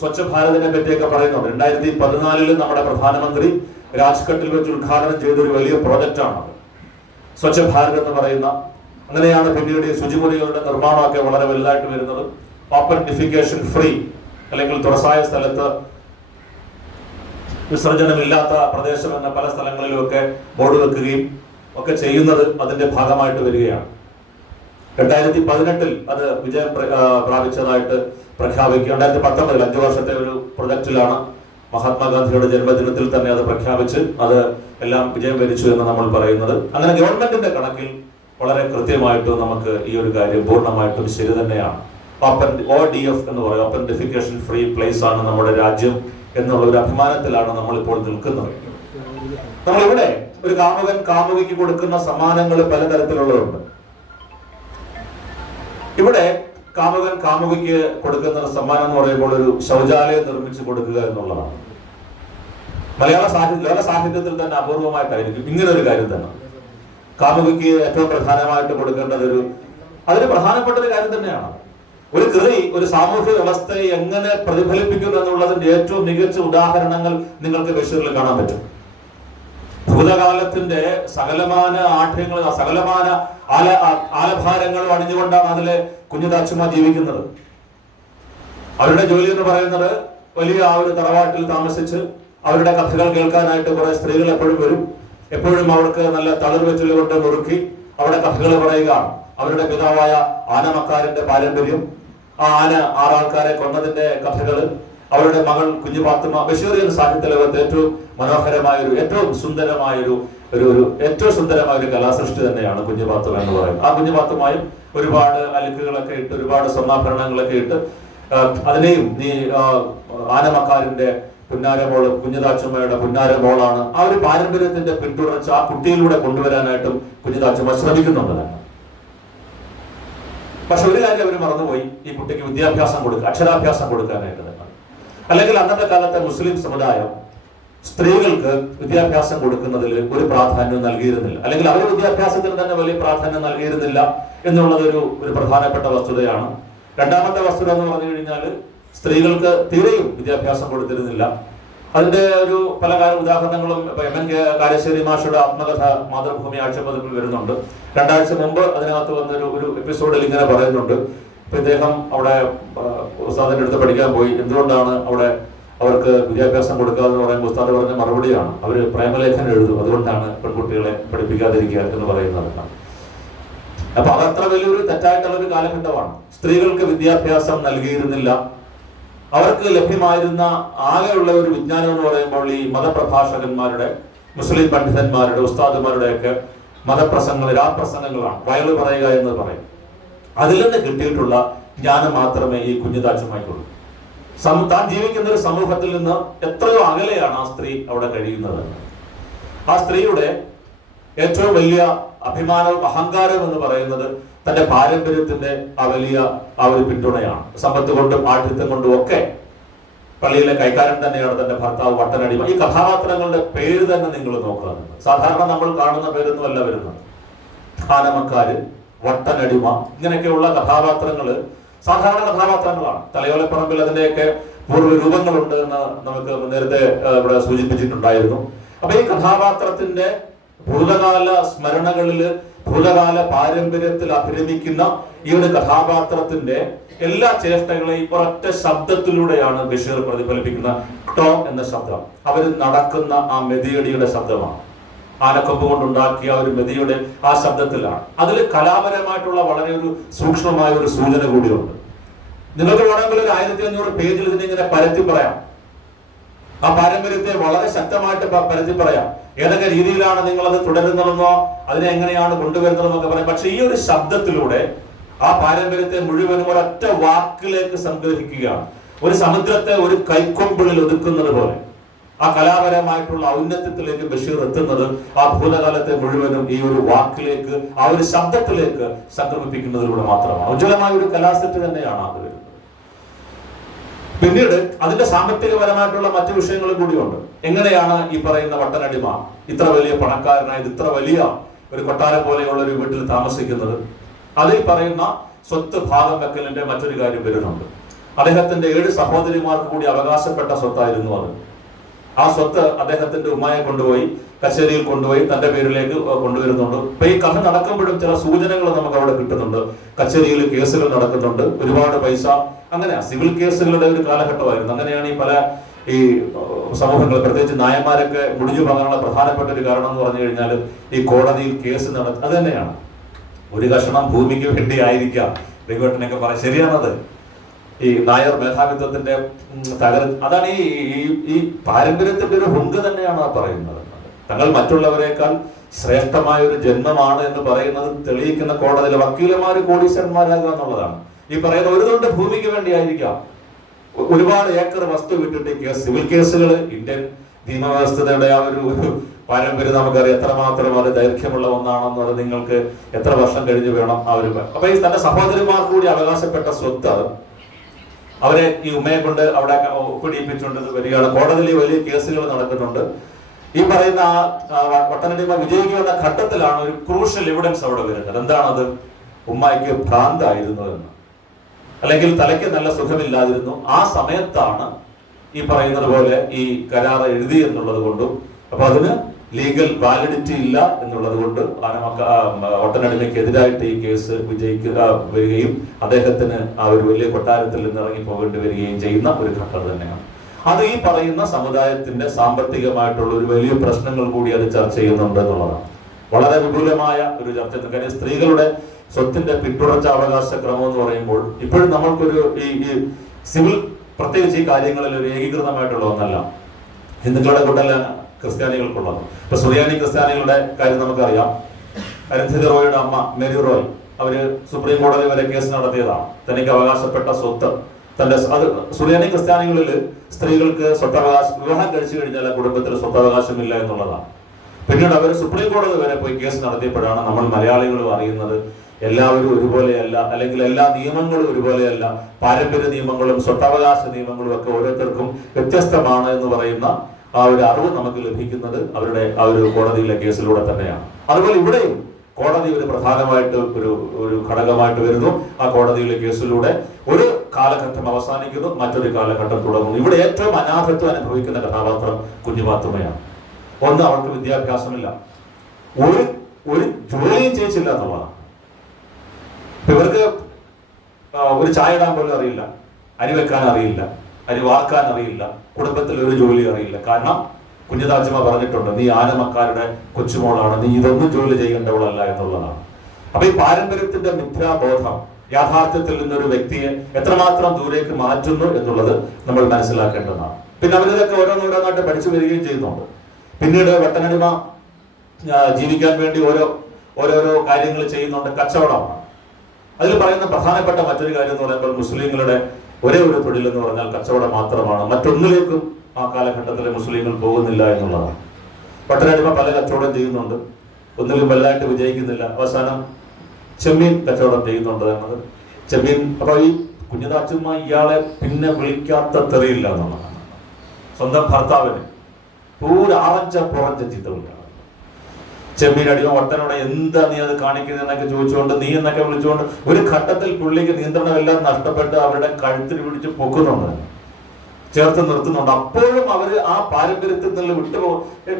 സ്വച്ഛ ഭാരതിനെ പറ്റിയൊക്കെ പറയുന്നുണ്ട്. 2014 നമ്മുടെ പ്രധാനമന്ത്രി രാജ്ഘട്ടിൽ വെച്ച് ഉദ്ഘാടനം ചെയ്തൊരു വലിയ പ്രോജക്റ്റാണ് സ്വച്ഛ ഭാരത് എന്ന് പറയുന്ന. അങ്ങനെയാണ് പിന്നീട് ശുചിമുറികളുടെ നിർമ്മാണമൊക്കെ വളരെ വലുതായിട്ട് വരുന്നത്. ഓപ്പൺ ഡിഫിക്കേഷൻ ഫ്രീ, അല്ലെങ്കിൽ തുറസായ സ്ഥലത്ത് വിസർജനമില്ലാത്ത പ്രദേശം എന്ന പല സ്ഥലങ്ങളിലുമൊക്കെ ബോർഡ് വെക്കുകയും ഒക്കെ ചെയ്യുന്നത് അതിന്റെ ഭാഗമായിട്ട് വരികയാണ്. 2018 അത് വിജയം പ്രാപിച്ചതായിട്ട് പ്രഖ്യാപിക്കുക. 2019 5 വർഷത്തെ ഒരു പ്രൊജക്റ്റിലാണ് മഹാത്മാഗാന്ധിയുടെ ജന്മദിനത്തിൽ തന്നെ അത് പ്രഖ്യാപിച്ച് അത് എല്ലാം വിജയം വരിച്ചു എന്ന് നമ്മൾ പറയുന്നത്. അങ്ങനെ ഗവൺമെന്റിന്റെ കണക്കിൽ വളരെ കൃത്യമായിട്ടും നമുക്ക് ഈ ഒരു കാര്യം പൂർണ്ണമായിട്ടും ശരി തന്നെയാണ്. ഓപ്പൺ ODF എന്ന് പറയും, ഓപ്പൺ ഡെഫിക്കേഷൻ ഫ്രീ പ്ലേസ് ആണ് നമ്മുടെ രാജ്യം എന്നുള്ള ഒരു അഭിമാനത്തിലാണ് നമ്മളിപ്പോൾ നിൽക്കുന്നത്. നമ്മളിവിടെ ഒരു കാമുകൻ കാമുകിക്ക് കൊടുക്കുന്ന സമ്മാനങ്ങൾ പലതരത്തിലുള്ളതുണ്ട്. ഇവിടെ കാമുകൻ കാമുകിക്ക് കൊടുക്കുന്ന സമ്മാനം എന്ന് പറയുമ്പോൾ ഒരു ശൗചാലയം നിർമ്മിച്ചു കൊടുക്കുക എന്നുള്ളതാണ്. ലോക സാഹിത്യത്തിൽ തന്നെ അപൂർവമായിട്ടായിരിക്കും ഇങ്ങനെ ഒരു കാര്യം തന്നെ. കാമുകിക്ക് ഏറ്റവും പ്രധാനമായിട്ട് കൊടുക്കേണ്ടത് അതൊരു പ്രധാനപ്പെട്ട ഒരു കാര്യം തന്നെയാണ്. ഒരു കൃതി ഒരു സാമൂഹ്യ വ്യവസ്ഥയെ എങ്ങനെ പ്രതിഫലിപ്പിക്കുന്നു എന്നുള്ളതിന്റെ ഏറ്റവും മികച്ച ഉദാഹരണങ്ങൾ നിങ്ങൾക്ക് ബഷീറിൽ കാണാൻ പറ്റും. ഭൂതകാലത്തിന്റെ സകലമാന ആഠ്യങ്ങളും സകലമാന ആലഭാരങ്ങളും അണിഞ്ഞുകൊണ്ടാണ് അതിലെ കുഞ്ഞുതാച്ചുമാർ ജീവിക്കുന്നത്. അവരുടെ ജോലി എന്ന് പറയുന്നത് വലിയ ആ ഒരു തറവാട്ടിൽ താമസിച്ച് അവരുടെ കഥകൾ കേൾക്കാനായിട്ട് കുറെ സ്ത്രീകൾ എപ്പോഴും വരും. എപ്പോഴും അവർക്ക് നല്ല തളിർവെച്ചിൽ കൊണ്ട് മുറുക്കി അവിടെ കഥകൾ പറയുകയാണ്. അവരുടെ പിതാവായ ആനമക്കാരന്റെ പാരമ്പര്യം, ആ ആന 6 ആൾക്കാരെ കൊന്നതിന്റെ കഥകള്, അവരുടെ മകൾ കുഞ്ഞുപാത്തുമ്മ. ബഷീറിയൻ സാഹിത്യ ലോകത്ത് ഏറ്റവും മനോഹരമായ ഏറ്റവും സുന്ദരമായ ഒരു കലാസൃഷ്ടി തന്നെയാണ് കുഞ്ഞുപാത്തുമ്മ എന്ന് പറയുന്നത്. ആ കുഞ്ഞുപാത്തുമ്മയും ഒരുപാട് അലുക്കുകളൊക്കെ ഇട്ട് ഒരുപാട് സ്വർണ്ണാഭരണങ്ങളൊക്കെ ഇട്ട് അതിനെയും നീ ആനമക്കാരന്റെ പുന്നാരമോള് കുഞ്ഞുതാച്ചുമ്മയുടെ പുന്നാരമോളാണ്. ആ ഒരു പാരമ്പര്യത്തിന്റെ പിന്തുടർച്ച ആ കുട്ടിയിലൂടെ കൊണ്ടുവരാനായിട്ടും കുഞ്ഞുതാച്ചുമ്മ ശ്രമിക്കുന്നുണ്ട് തന്നെ. പക്ഷെ ഒരു കാര്യം അവർ മറന്നുപോയി, ഈ കുട്ടിക്ക് വിദ്യാഭ്യാസം കൊടുക്കുക, അക്ഷരാഭ്യാസം കൊടുക്കാനായിട്ട് തന്നെ. അല്ലെങ്കിൽ അന്നത്തെ കാലത്തെ മുസ്ലിം സമുദായം സ്ത്രീകൾക്ക് വിദ്യാഭ്യാസം കൊടുക്കുന്നതിൽ ഒരു പ്രാധാന്യം നൽകിയിരുന്നില്ല, അല്ലെങ്കിൽ അവർ വിദ്യാഭ്യാസത്തിന് തന്നെ വലിയ പ്രാധാന്യം നൽകിയിരുന്നില്ല എന്നുള്ളത് ഒരു പ്രധാനപ്പെട്ട വസ്തുതയാണ്. രണ്ടാമത്തെ വസ്തുത എന്ന് പറഞ്ഞു കഴിഞ്ഞാൽ സ്ത്രീകൾക്ക് തീരെയും വിദ്യാഭ്യാസം കൊടുത്തിരുന്നില്ല. അതിന്റെ പല ഉദാഹരണങ്ങളും MN കാരശ്ശേരി മാഷയുടെ ആത്മകഥ മാതൃഭൂമി ആഴ്ചപ്പതിപ്പിൽ വരുന്നുണ്ട്. 2 ആഴ്ച മുമ്പ് അതിനകത്ത് വന്നൊരു എപ്പിസോഡിൽ ഇങ്ങനെ പറയുന്നുണ്ട്. ഇപ്പൊ ഇദ്ദേഹം അവിടെ ഉസ്താദിന്റെ അടുത്ത് പഠിക്കാൻ പോയി, എന്തുകൊണ്ടാണ് അവിടെ അവർക്ക് വിദ്യാഭ്യാസം കൊടുക്കാതെ പറയുമ്പോൾ ഉസ്താദ് പറഞ്ഞ മറുപടിയാണ്, അവര് പ്രേമലേഖനം എഴുതും, അതുകൊണ്ടാണ് പെൺകുട്ടികളെ പഠിപ്പിക്കാതിരിക്കുക എന്ന് പറയുന്നത്. അപ്പൊ അതത്ര വലിയൊരു തെറ്റായിട്ടുള്ള ഒരു കാലഘട്ടമാണ്. സ്ത്രീകൾക്ക് വിദ്യാഭ്യാസം നൽകിയിരുന്നില്ല. അവർക്ക് ലഭ്യമായിരുന്ന ആകെയുള്ള ഒരു വിജ്ഞാനം എന്ന് പറയുമ്പോൾ ഈ മതപ്രഭാഷകന്മാരുടെ, മുസ്ലിം പണ്ഡിതന്മാരുടെ, ഉസ്താദുമാരുടെയൊക്കെ മതപ്രസംഗങ്ങൾ, രാപ്രസംഗങ്ങളാണ്. വയല് പറയുക എന്ന് പറയും. അതിൽ നിന്ന് കിട്ടിയിട്ടുള്ള ജ്ഞാനം മാത്രമേ ഈ കുഞ്ഞുതാച്ചുമായിട്ടുള്ളൂ. താൻ ജീവിക്കുന്ന ഒരു സമൂഹത്തിൽ നിന്ന് എത്രയോ അകലെയാണ് ആ സ്ത്രീ അവിടെ കഴിയുന്നത്. ആ സ്ത്രീയുടെ ഏറ്റവും വലിയ അഭിമാനവും അഹങ്കാരവും എന്ന് പറയുന്നത് തന്റെ പാരമ്പര്യത്തിന്റെ ആ ഒരു പിന്തുണയാണ്. സമ്പത്ത് കൊണ്ടും ആഠ്യത്വം കൊണ്ടും ഒക്കെ. പള്ളിയിലെ കൈക്കാരൻ തന്നെയാണ് തന്റെ ഭർത്താവ് വട്ടനടിമ. ഈ കഥാപാത്രങ്ങളുടെ പേര് തന്നെ നിങ്ങൾ നോക്കുക. സാധാരണ നമ്മൾ കാണുന്ന പേരൊന്നും അല്ല വരുന്നത്. ധാനമക്കാര്, വട്ടനടിമ, ഇങ്ങനെയൊക്കെയുള്ള കഥാപാത്രങ്ങള് സാധാരണ കഥാപാത്രങ്ങളാണ്. തലയോലപ്പറമ്പിൽ അതിന്റെയൊക്കെ പൂർവ്വ രൂപങ്ങളുണ്ട് എന്ന് നമുക്ക് നേരത്തെ ഇവിടെ സൂചിപ്പിച്ചിട്ടുണ്ടായിരുന്നു. അപ്പൊ ഈ കഥാപാത്രത്തിന്റെ ഭൂതകാല സ്മരണകളില്, ഭൂതകാല പാരമ്പര്യത്തിൽ അഭിരമിക്കുന്ന ഈ ഒരു കഥാപാത്രത്തിന്റെ എല്ലാ ചേഷ്ടകളെയും ഒരൊറ്റ ശബ്ദത്തിലൂടെയാണ് ബഷീർ പ്രതിഫലിപ്പിക്കുന്ന. ടോ എന്ന ശബ്ദം അവർ നടക്കുന്ന ആ മെതിയടിയുടെ ശബ്ദമാണ്. ആനക്കൊമ്പ് കൊണ്ടുണ്ടാക്കിയ ഒരു മെതിയുടെ ആ ശബ്ദത്തിലാണ്. അതിൽ കലാപരമായിട്ടുള്ള വളരെ ഒരു സൂക്ഷ്മമായ ഒരു സൂചന കൂടിയുണ്ട്. നിങ്ങൾക്ക് വേണമെങ്കിൽ ഒരു 1500 പേജിൽ ഇതിനെ ഇങ്ങനെ പരത്തി പറയാം. ആ പാരമ്പര്യത്തെ വളരെ ശക്തമായിട്ട് പരത്തി പറയാം. ഏതൊക്കെ രീതിയിലാണ് നിങ്ങൾ അത് തുടരുന്നതെന്നോ അതിനെ എങ്ങനെയാണ് കൊണ്ടുവരുന്നതെന്നൊക്കെ പറയാം. പക്ഷെ ഈ ഒരു ശബ്ദത്തിലൂടെ ആ പാരമ്പര്യത്തെ മുഴുവനും ഒരൊറ്റ വാക്കിലേക്ക് സംഗ്രഹിക്കുകയാണ്. ഒരു സമുദ്രത്തെ ഒരു കൈക്കൊമ്പിളിൽ ഒതുക്കുന്നത് പോലെ ആ കലാപരമായിട്ടുള്ള ഔന്നത്യത്തിലേക്ക് ബഷീർ എത്തുന്നത് ആ ഭൂതകാലത്തെ മുഴുവനും ഈ ഒരു വാക്കിലേക്ക്, ആ ഒരു ശബ്ദത്തിലേക്ക് സംക്രമിപ്പിക്കുന്നതിലൂടെ മാത്രമാണ്. ഉജ്ജ്വലമായ ഒരു കലാസെറ്റ് തന്നെയാണ് അത് വരുന്നത്. പിന്നീട് അതിന്റെ സാമ്പത്തികപരമായിട്ടുള്ള മറ്റു വിഷയങ്ങളും കൂടിയുണ്ട്. എങ്ങനെയാണ് ഈ പറയുന്ന വട്ടനടിമ ഇത്ര വലിയ പണക്കാരനായത്, ഇത്ര വലിയ ഒരു കൊട്ടാരം പോലെയുള്ള ഒരു വീട്ടിൽ താമസിക്കുന്നത്? അതിൽ പറയുന്ന സ്വത്ത് ഭാഗം വെക്കലിന്റെ മറ്റൊരു കാര്യം വരുന്നുണ്ട്. അദ്ദേഹത്തിന്റെ 7 സഹോദരിമാർക്ക് കൂടി അവകാശപ്പെട്ട സ്വത്തായിരുന്നു അത്. ആ സ്വത്ത് അദ്ദേഹത്തിന്റെ ഉമ്മയെ കൊണ്ടുപോയി കച്ചേരിയിൽ കൊണ്ടുപോയി തന്റെ പേരിലേക്ക് കൊണ്ടുവരുന്നുണ്ട്. അപ്പൊ ഈ കഥ നടക്കുമ്പോഴും ചില സൂചനകൾ നമുക്ക് അവിടെ കിട്ടുന്നുണ്ട്. കച്ചേരിയിൽ കേസുകൾ നടക്കുന്നുണ്ട്, ഒരുപാട് പൈസ, അങ്ങനെ സിവിൽ കേസുകളുടെ ഒരു കാലഘട്ടമായിരുന്നു. അങ്ങനെയാണ് ഈ പല ഈ സമൂഹങ്ങൾ, പ്രത്യേകിച്ച് നായന്മാരൊക്കെ മുടിഞ്ഞു പോകാനുള്ള പ്രധാനപ്പെട്ട ഒരു കാരണം എന്ന് പറഞ്ഞു കഴിഞ്ഞാൽ ഈ കോടതിയിൽ കേസ് അത് തന്നെയാണ്. ഒരു കഷണം ഭൂമിക്ക് വേണ്ടി ആയിരിക്കാം ദൈവട്ടനൊക്കെ പറയും, ശരിയാണത്. ഈ നായർ മേധാവിത്വത്തിന്റെ അതാണ് ഈ പാരമ്പര്യത്തിന്റെ ഒരു ഹുങ്ക് തന്നെയാണ് ആ പറയുന്നത്. തങ്ങൾ മറ്റുള്ളവരെക്കാൾ ശ്രേഷ്ഠമായ ഒരു ജന്മമാണ് എന്ന് പറയുന്നത് തെളിയിക്കുന്ന കോടതിയിലെ വക്കീലന്മാര് കോടീശ്വരന്മാരാകുക എന്നുള്ളതാണ്. ഈ പറയുന്ന ഒരു തുണ്ട് ഭൂമിക്ക് വേണ്ടി ആയിരിക്കാം ഒരുപാട് ഏക്കർ വസ്തു വിട്ടിട്ട് സിവിൽ കേസുകൾ, ഇന്ത്യൻ നിയമവ്യവസ്ഥയുടെ ആ ഒരു പാരമ്പര്യം നമുക്കറിയാം എത്രമാത്രം അത് ദൈർഘ്യമുള്ള ഒന്നാണെന്നത്. നിങ്ങൾക്ക് എത്ര വർഷം കഴിഞ്ഞ് വേണം ആ ഒരു. അപ്പൊ ഈ തന്റെ സഹോദരിമാർക്ക് കൂടി അവകാശപ്പെട്ട സ്വത്ത് അവരെ ഈ ഉമ്മയെ കൊണ്ട് അവിടെ ഒപ്പിടിപ്പിച്ചുകൊണ്ട് വരികയാണ്. കോടതിയിൽ വലിയ കേസുകൾ നടക്കുന്നുണ്ട്. ഈ പറയുന്ന വട്ടനടിമ വിജയിക്കുന്ന ഘട്ടത്തിലാണ് ഒരു ക്രൂഷ്യൽ എവിഡൻസ് അവിടെ വരുന്നത്. എന്താണത്? ഉമ്മായിക്ക് ഭ്രാന്തായിരുന്നു എന്ന്, അല്ലെങ്കിൽ തലയ്ക്ക് നല്ല സുഖമില്ലാതിരുന്നു. ആ സമയത്താണ് ഈ പറയുന്നത് പോലെ ഈ കരാർ എഴുതി എന്നുള്ളത് കൊണ്ടും, അപ്പൊ അതിന് ലീഗൽ വാലിഡിറ്റി ഇല്ല എന്നുള്ളത് കൊണ്ട് വട്ടനടിമയ്ക്ക് എതിരായിട്ട് ഈ കേസ് വരികയും അദ്ദേഹത്തിന് ആ ഒരു വലിയ കൊട്ടാരത്തിൽ നിന്ന് ഇറങ്ങി പോകേണ്ടി വരികയും ചെയ്യുന്ന ഒരു ഘട്ടം തന്നെയാണ് അത്. ഈ പറയുന്ന സമുദായത്തിന്റെ സാമ്പത്തികമായിട്ടുള്ള ഒരു വലിയ പ്രശ്നങ്ങൾ കൂടി അത് ചർച്ച ചെയ്യുന്നുണ്ട് എന്നുള്ളതാണ്. വളരെ വിപുലമായ ഒരു ചർച്ച. കാര്യം സ്ത്രീകളുടെ സ്വത്തിന്റെ പിന്തുടർച്ച അവകാശ ക്രമം എന്ന് പറയുമ്പോൾ ഇപ്പോഴും നമ്മൾക്കൊരു ഈ സിവിൽ പ്രത്യേകിച്ച് ഈ കാര്യങ്ങളിൽ ഒരു ഏകീകൃതമായിട്ടുള്ള ഒന്നല്ല. ഹിന്ദുക്കളുടെ കൂട്ടല്ല ക്രിസ്ത്യാനികൾക്കുള്ളത്. ഇപ്പൊ സുറിയാനി ക്രിസ്ത്യാനികളുടെ കാര്യം നമുക്കറിയാം. അരുന്ധതി റോയുടെ അമ്മ മേരി റോയ് അവര് സുപ്രീം കോടതി വരെ കേസ് നടത്തിയതാണ്. തനിക്ക് അവകാശപ്പെട്ട സ്വത്ത് തന്റെ അത് സുറിയാനി ക്രിസ്ത്യാനികളില് സ്ത്രീകൾക്ക് സ്വത്തവകാശം, വിവാഹം കഴിച്ചു കഴിഞ്ഞാൽ കുടുംബത്തിൽ സ്വത്തവകാശമില്ല എന്നുള്ളതാണ്. പിന്നീട് അവർ സുപ്രീം കോടതി വരെ പോയി കേസ് നടത്തിയപ്പോഴാണ് നമ്മൾ മലയാളികളും അറിയുന്നത് എല്ലാവരും ഒരുപോലെയല്ല, അല്ലെങ്കിൽ എല്ലാ നിയമങ്ങളും ഒരുപോലെയല്ല, പാരമ്പര്യ നിയമങ്ങളും സ്വത്തവകാശ നിയമങ്ങളും ഒക്കെ ഓരോരുത്തർക്കും വ്യത്യസ്തമാണ് എന്ന് പറയുന്ന ആ ഒരു അറിവ് നമുക്ക് ലഭിക്കുന്നത് അവരുടെ ആ ഒരു കോടതിയിലെ കേസിലൂടെ തന്നെയാണ്. അതുപോലെ ഇവിടെയും കോടതി ഒരു പ്രധാനമായിട്ട് ഒരു ഘടകമായിട്ട് വരുന്നു. ആ കോടതിയിലെ കേസിലൂടെ ഒരു കാലഘട്ടം അവസാനിക്കുന്നു, മറ്റൊരു കാലഘട്ടം തുടങ്ങുന്നു. ഇവിടെ ഏറ്റവും അനാഥത്വം അനുഭവിക്കുന്ന കഥാപാത്രം കുഞ്ഞുപാത്തുമ്മയാണ്. ഒന്ന്, അവൾക്ക് വിദ്യാഭ്യാസമില്ല, ഒരു ജോലിയും ചെയ്യിച്ചില്ല എന്നുള്ളതാണ്. ഇവർക്ക് ഒരു ചായ ഇടാൻ പോലും അറിയില്ല, അരി വെക്കാൻ അറിയില്ല, അരി വാർക്കാൻ അറിയില്ല, കുടുംബത്തിൽ ഒരു ജോലി അറിയില്ല. കാരണം കുഞ്ഞിതാച്ചമ്മ പറഞ്ഞിട്ടുണ്ട്, നീ ആനമക്കാരുടെ കൊച്ചുമോളാണ്, നീ ഇതൊന്നും ജോലി ചെയ്യേണ്ടവളല്ല എന്നുള്ളതാണ്. അപ്പൊ ഈ പാരമ്പര്യത്തിന്റെ മിഥ്യാബോധം യാഥാർത്ഥ്യത്തിൽ നിന്നൊരു വ്യക്തിയെ എത്രമാത്രം ദൂരേക്ക് മാറ്റുന്നു എന്നുള്ളത് നമ്മൾ മനസ്സിലാക്കേണ്ടതാണ്. പിന്നെ അവരിതൊക്കെ ഓരോന്നോരോന്നായിട്ട് പഠിച്ചു വരികയും ചെയ്യുന്നുണ്ട്. പിന്നീട് വട്ടനടിമ ജീവിക്കാൻ വേണ്ടി ഓരോരോ കാര്യങ്ങൾ ചെയ്യുന്നുണ്ട്. കച്ചവടമാണ് അതിൽ പറയുന്ന പ്രധാനപ്പെട്ട മറ്റൊരു കാര്യം എന്ന് പറയുമ്പോൾ മുസ്ലിങ്ങളുടെ ഒരേ ഒരു തൊഴിൽ എന്ന് പറഞ്ഞാൽ കച്ചവടം മാത്രമാണ്. മറ്റൊന്നിലേക്കും ആ കാലഘട്ടത്തിലെ മുസ്ലിങ്ങൾ പോകുന്നില്ല എന്നുള്ളതാണ്. വട്ടനടിമ പല കച്ചവടം ചെയ്യുന്നുണ്ട്, ഒന്നിലും വലുതായിട്ട് വിജയിക്കുന്നില്ല. അവസാനം ചെമ്മീൻ കച്ചവടം ചെയ്യുന്നുണ്ട് എന്നത്. ചെമ്മീൻ, അപ്പൊ ഈ കുഞ്ഞിതാച്ചമ്മ ഇയാളെ പിന്നെ വിളിക്കാത്ത തെറിയില്ല എന്നുള്ളതാണ്. സ്വന്തം ഭർത്താവിന് പൂരാറഞ്ച പുറഞ്ച ചീത്ത വിളിയാണ്. ചെമ്മീനടിയോ ഒട്ടനോടെ എന്താ നീ അത് കാണിക്കുന്നതെന്നൊക്കെ ചോദിച്ചുകൊണ്ട്, നീ എന്നൊക്കെ വിളിച്ചുകൊണ്ട് ഒരു ഘട്ടത്തിൽ പുള്ളിക്ക് നിയന്ത്രണം എല്ലാം നഷ്ടപ്പെട്ട് അവരുടെ കഴുത്തിൽ പിടിച്ച് പൊക്കുന്നുണ്ട്, ചേർത്ത് നിർത്തുന്നുണ്ട്. അപ്പോഴും അവര് ആ പാരമ്പര്യത്തിൽ നിന്ന്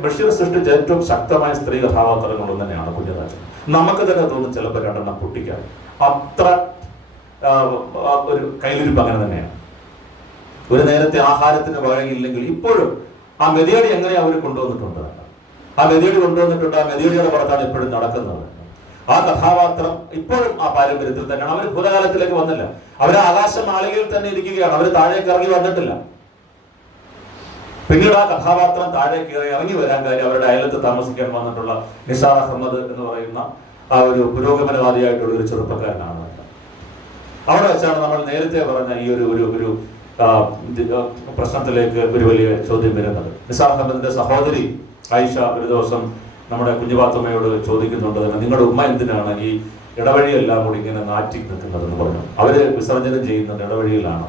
ബഷീർ സൃഷ്ടിച്ച ഏറ്റവും ശക്തമായ സ്ത്രീ കഥാപാത്രങ്ങളും തന്നെയാണ് കുഞ്ഞിരാജൻ. നമുക്ക് തന്നെ തോന്നും ചിലപ്പോൾ രണ്ടെണ്ണം പൊട്ടിക്കാൻ. അത്ര ഒരു കയ്യിലിരിപ്പ് അങ്ങനെ തന്നെയാണ്. ഒരു നേരത്തെ ആഹാരത്തിന് വഴങ്ങിയില്ലെങ്കിൽ ഇപ്പോഴും ആ മെതിയടി എങ്ങനെ അവർ കൊണ്ടുവന്നിട്ടുണ്ട്, ആ മെതിയടി കൊണ്ടുവന്നിട്ടുണ്ട്. ആ മെതിയടിയുടെ പുറത്താണ് ഇപ്പോഴും നടക്കുന്നത്. ആ കഥാപാത്രം ഇപ്പോഴും ആ പാരമ്പര്യത്തിൽ തന്നെയാണ്. അവർ ഭൂതകാലത്തിലേക്ക് വന്നില്ല. അവർ ആകാശമാളികയിൽ തന്നെ ഇരിക്കുകയാണ്. അവർ താഴേക്ക് ഇറങ്ങി വന്നിട്ടില്ല. പിന്നീട് ആ കഥാപാത്രം താഴേക്ക് ഇറങ്ങി വരാൻ കാര്യം അവരുടെ അയലത്ത് താമസിക്കാൻ വന്നിട്ടുള്ള നിസാർ അഹമ്മദ് എന്ന് പറയുന്ന ആ ഒരു പുരോഗമനവാദിയായിട്ടുള്ള ഒരു ചെറുപ്പക്കാരനാണ്. അവിടെ വെച്ചാണ് നമ്മൾ നേരത്തെ പറഞ്ഞ ഈ ഒരു പ്രശ്നത്തിലേക്ക് ഒരു വലിയ ചോദ്യം വരുന്നത്. നിസാർ അഹമ്മദിന്റെ സഹോദരി ആയിഷ ഒരു ദിവസം നമ്മുടെ കുഞ്ഞുപാത്തുമ്മയോട് ചോദിക്കുന്നുണ്ട് തന്നെ, നിങ്ങളുടെ ഉമ്മ എന്തിനാണ് ഈ ഇടവഴിയെല്ലാം കൂടി ഇങ്ങനെ നാറ്റി നിൽക്കുന്നതെന്ന് പറഞ്ഞു. അവര് വിസർജനം ചെയ്യുന്നത് ഇടവഴിയിലാണ്.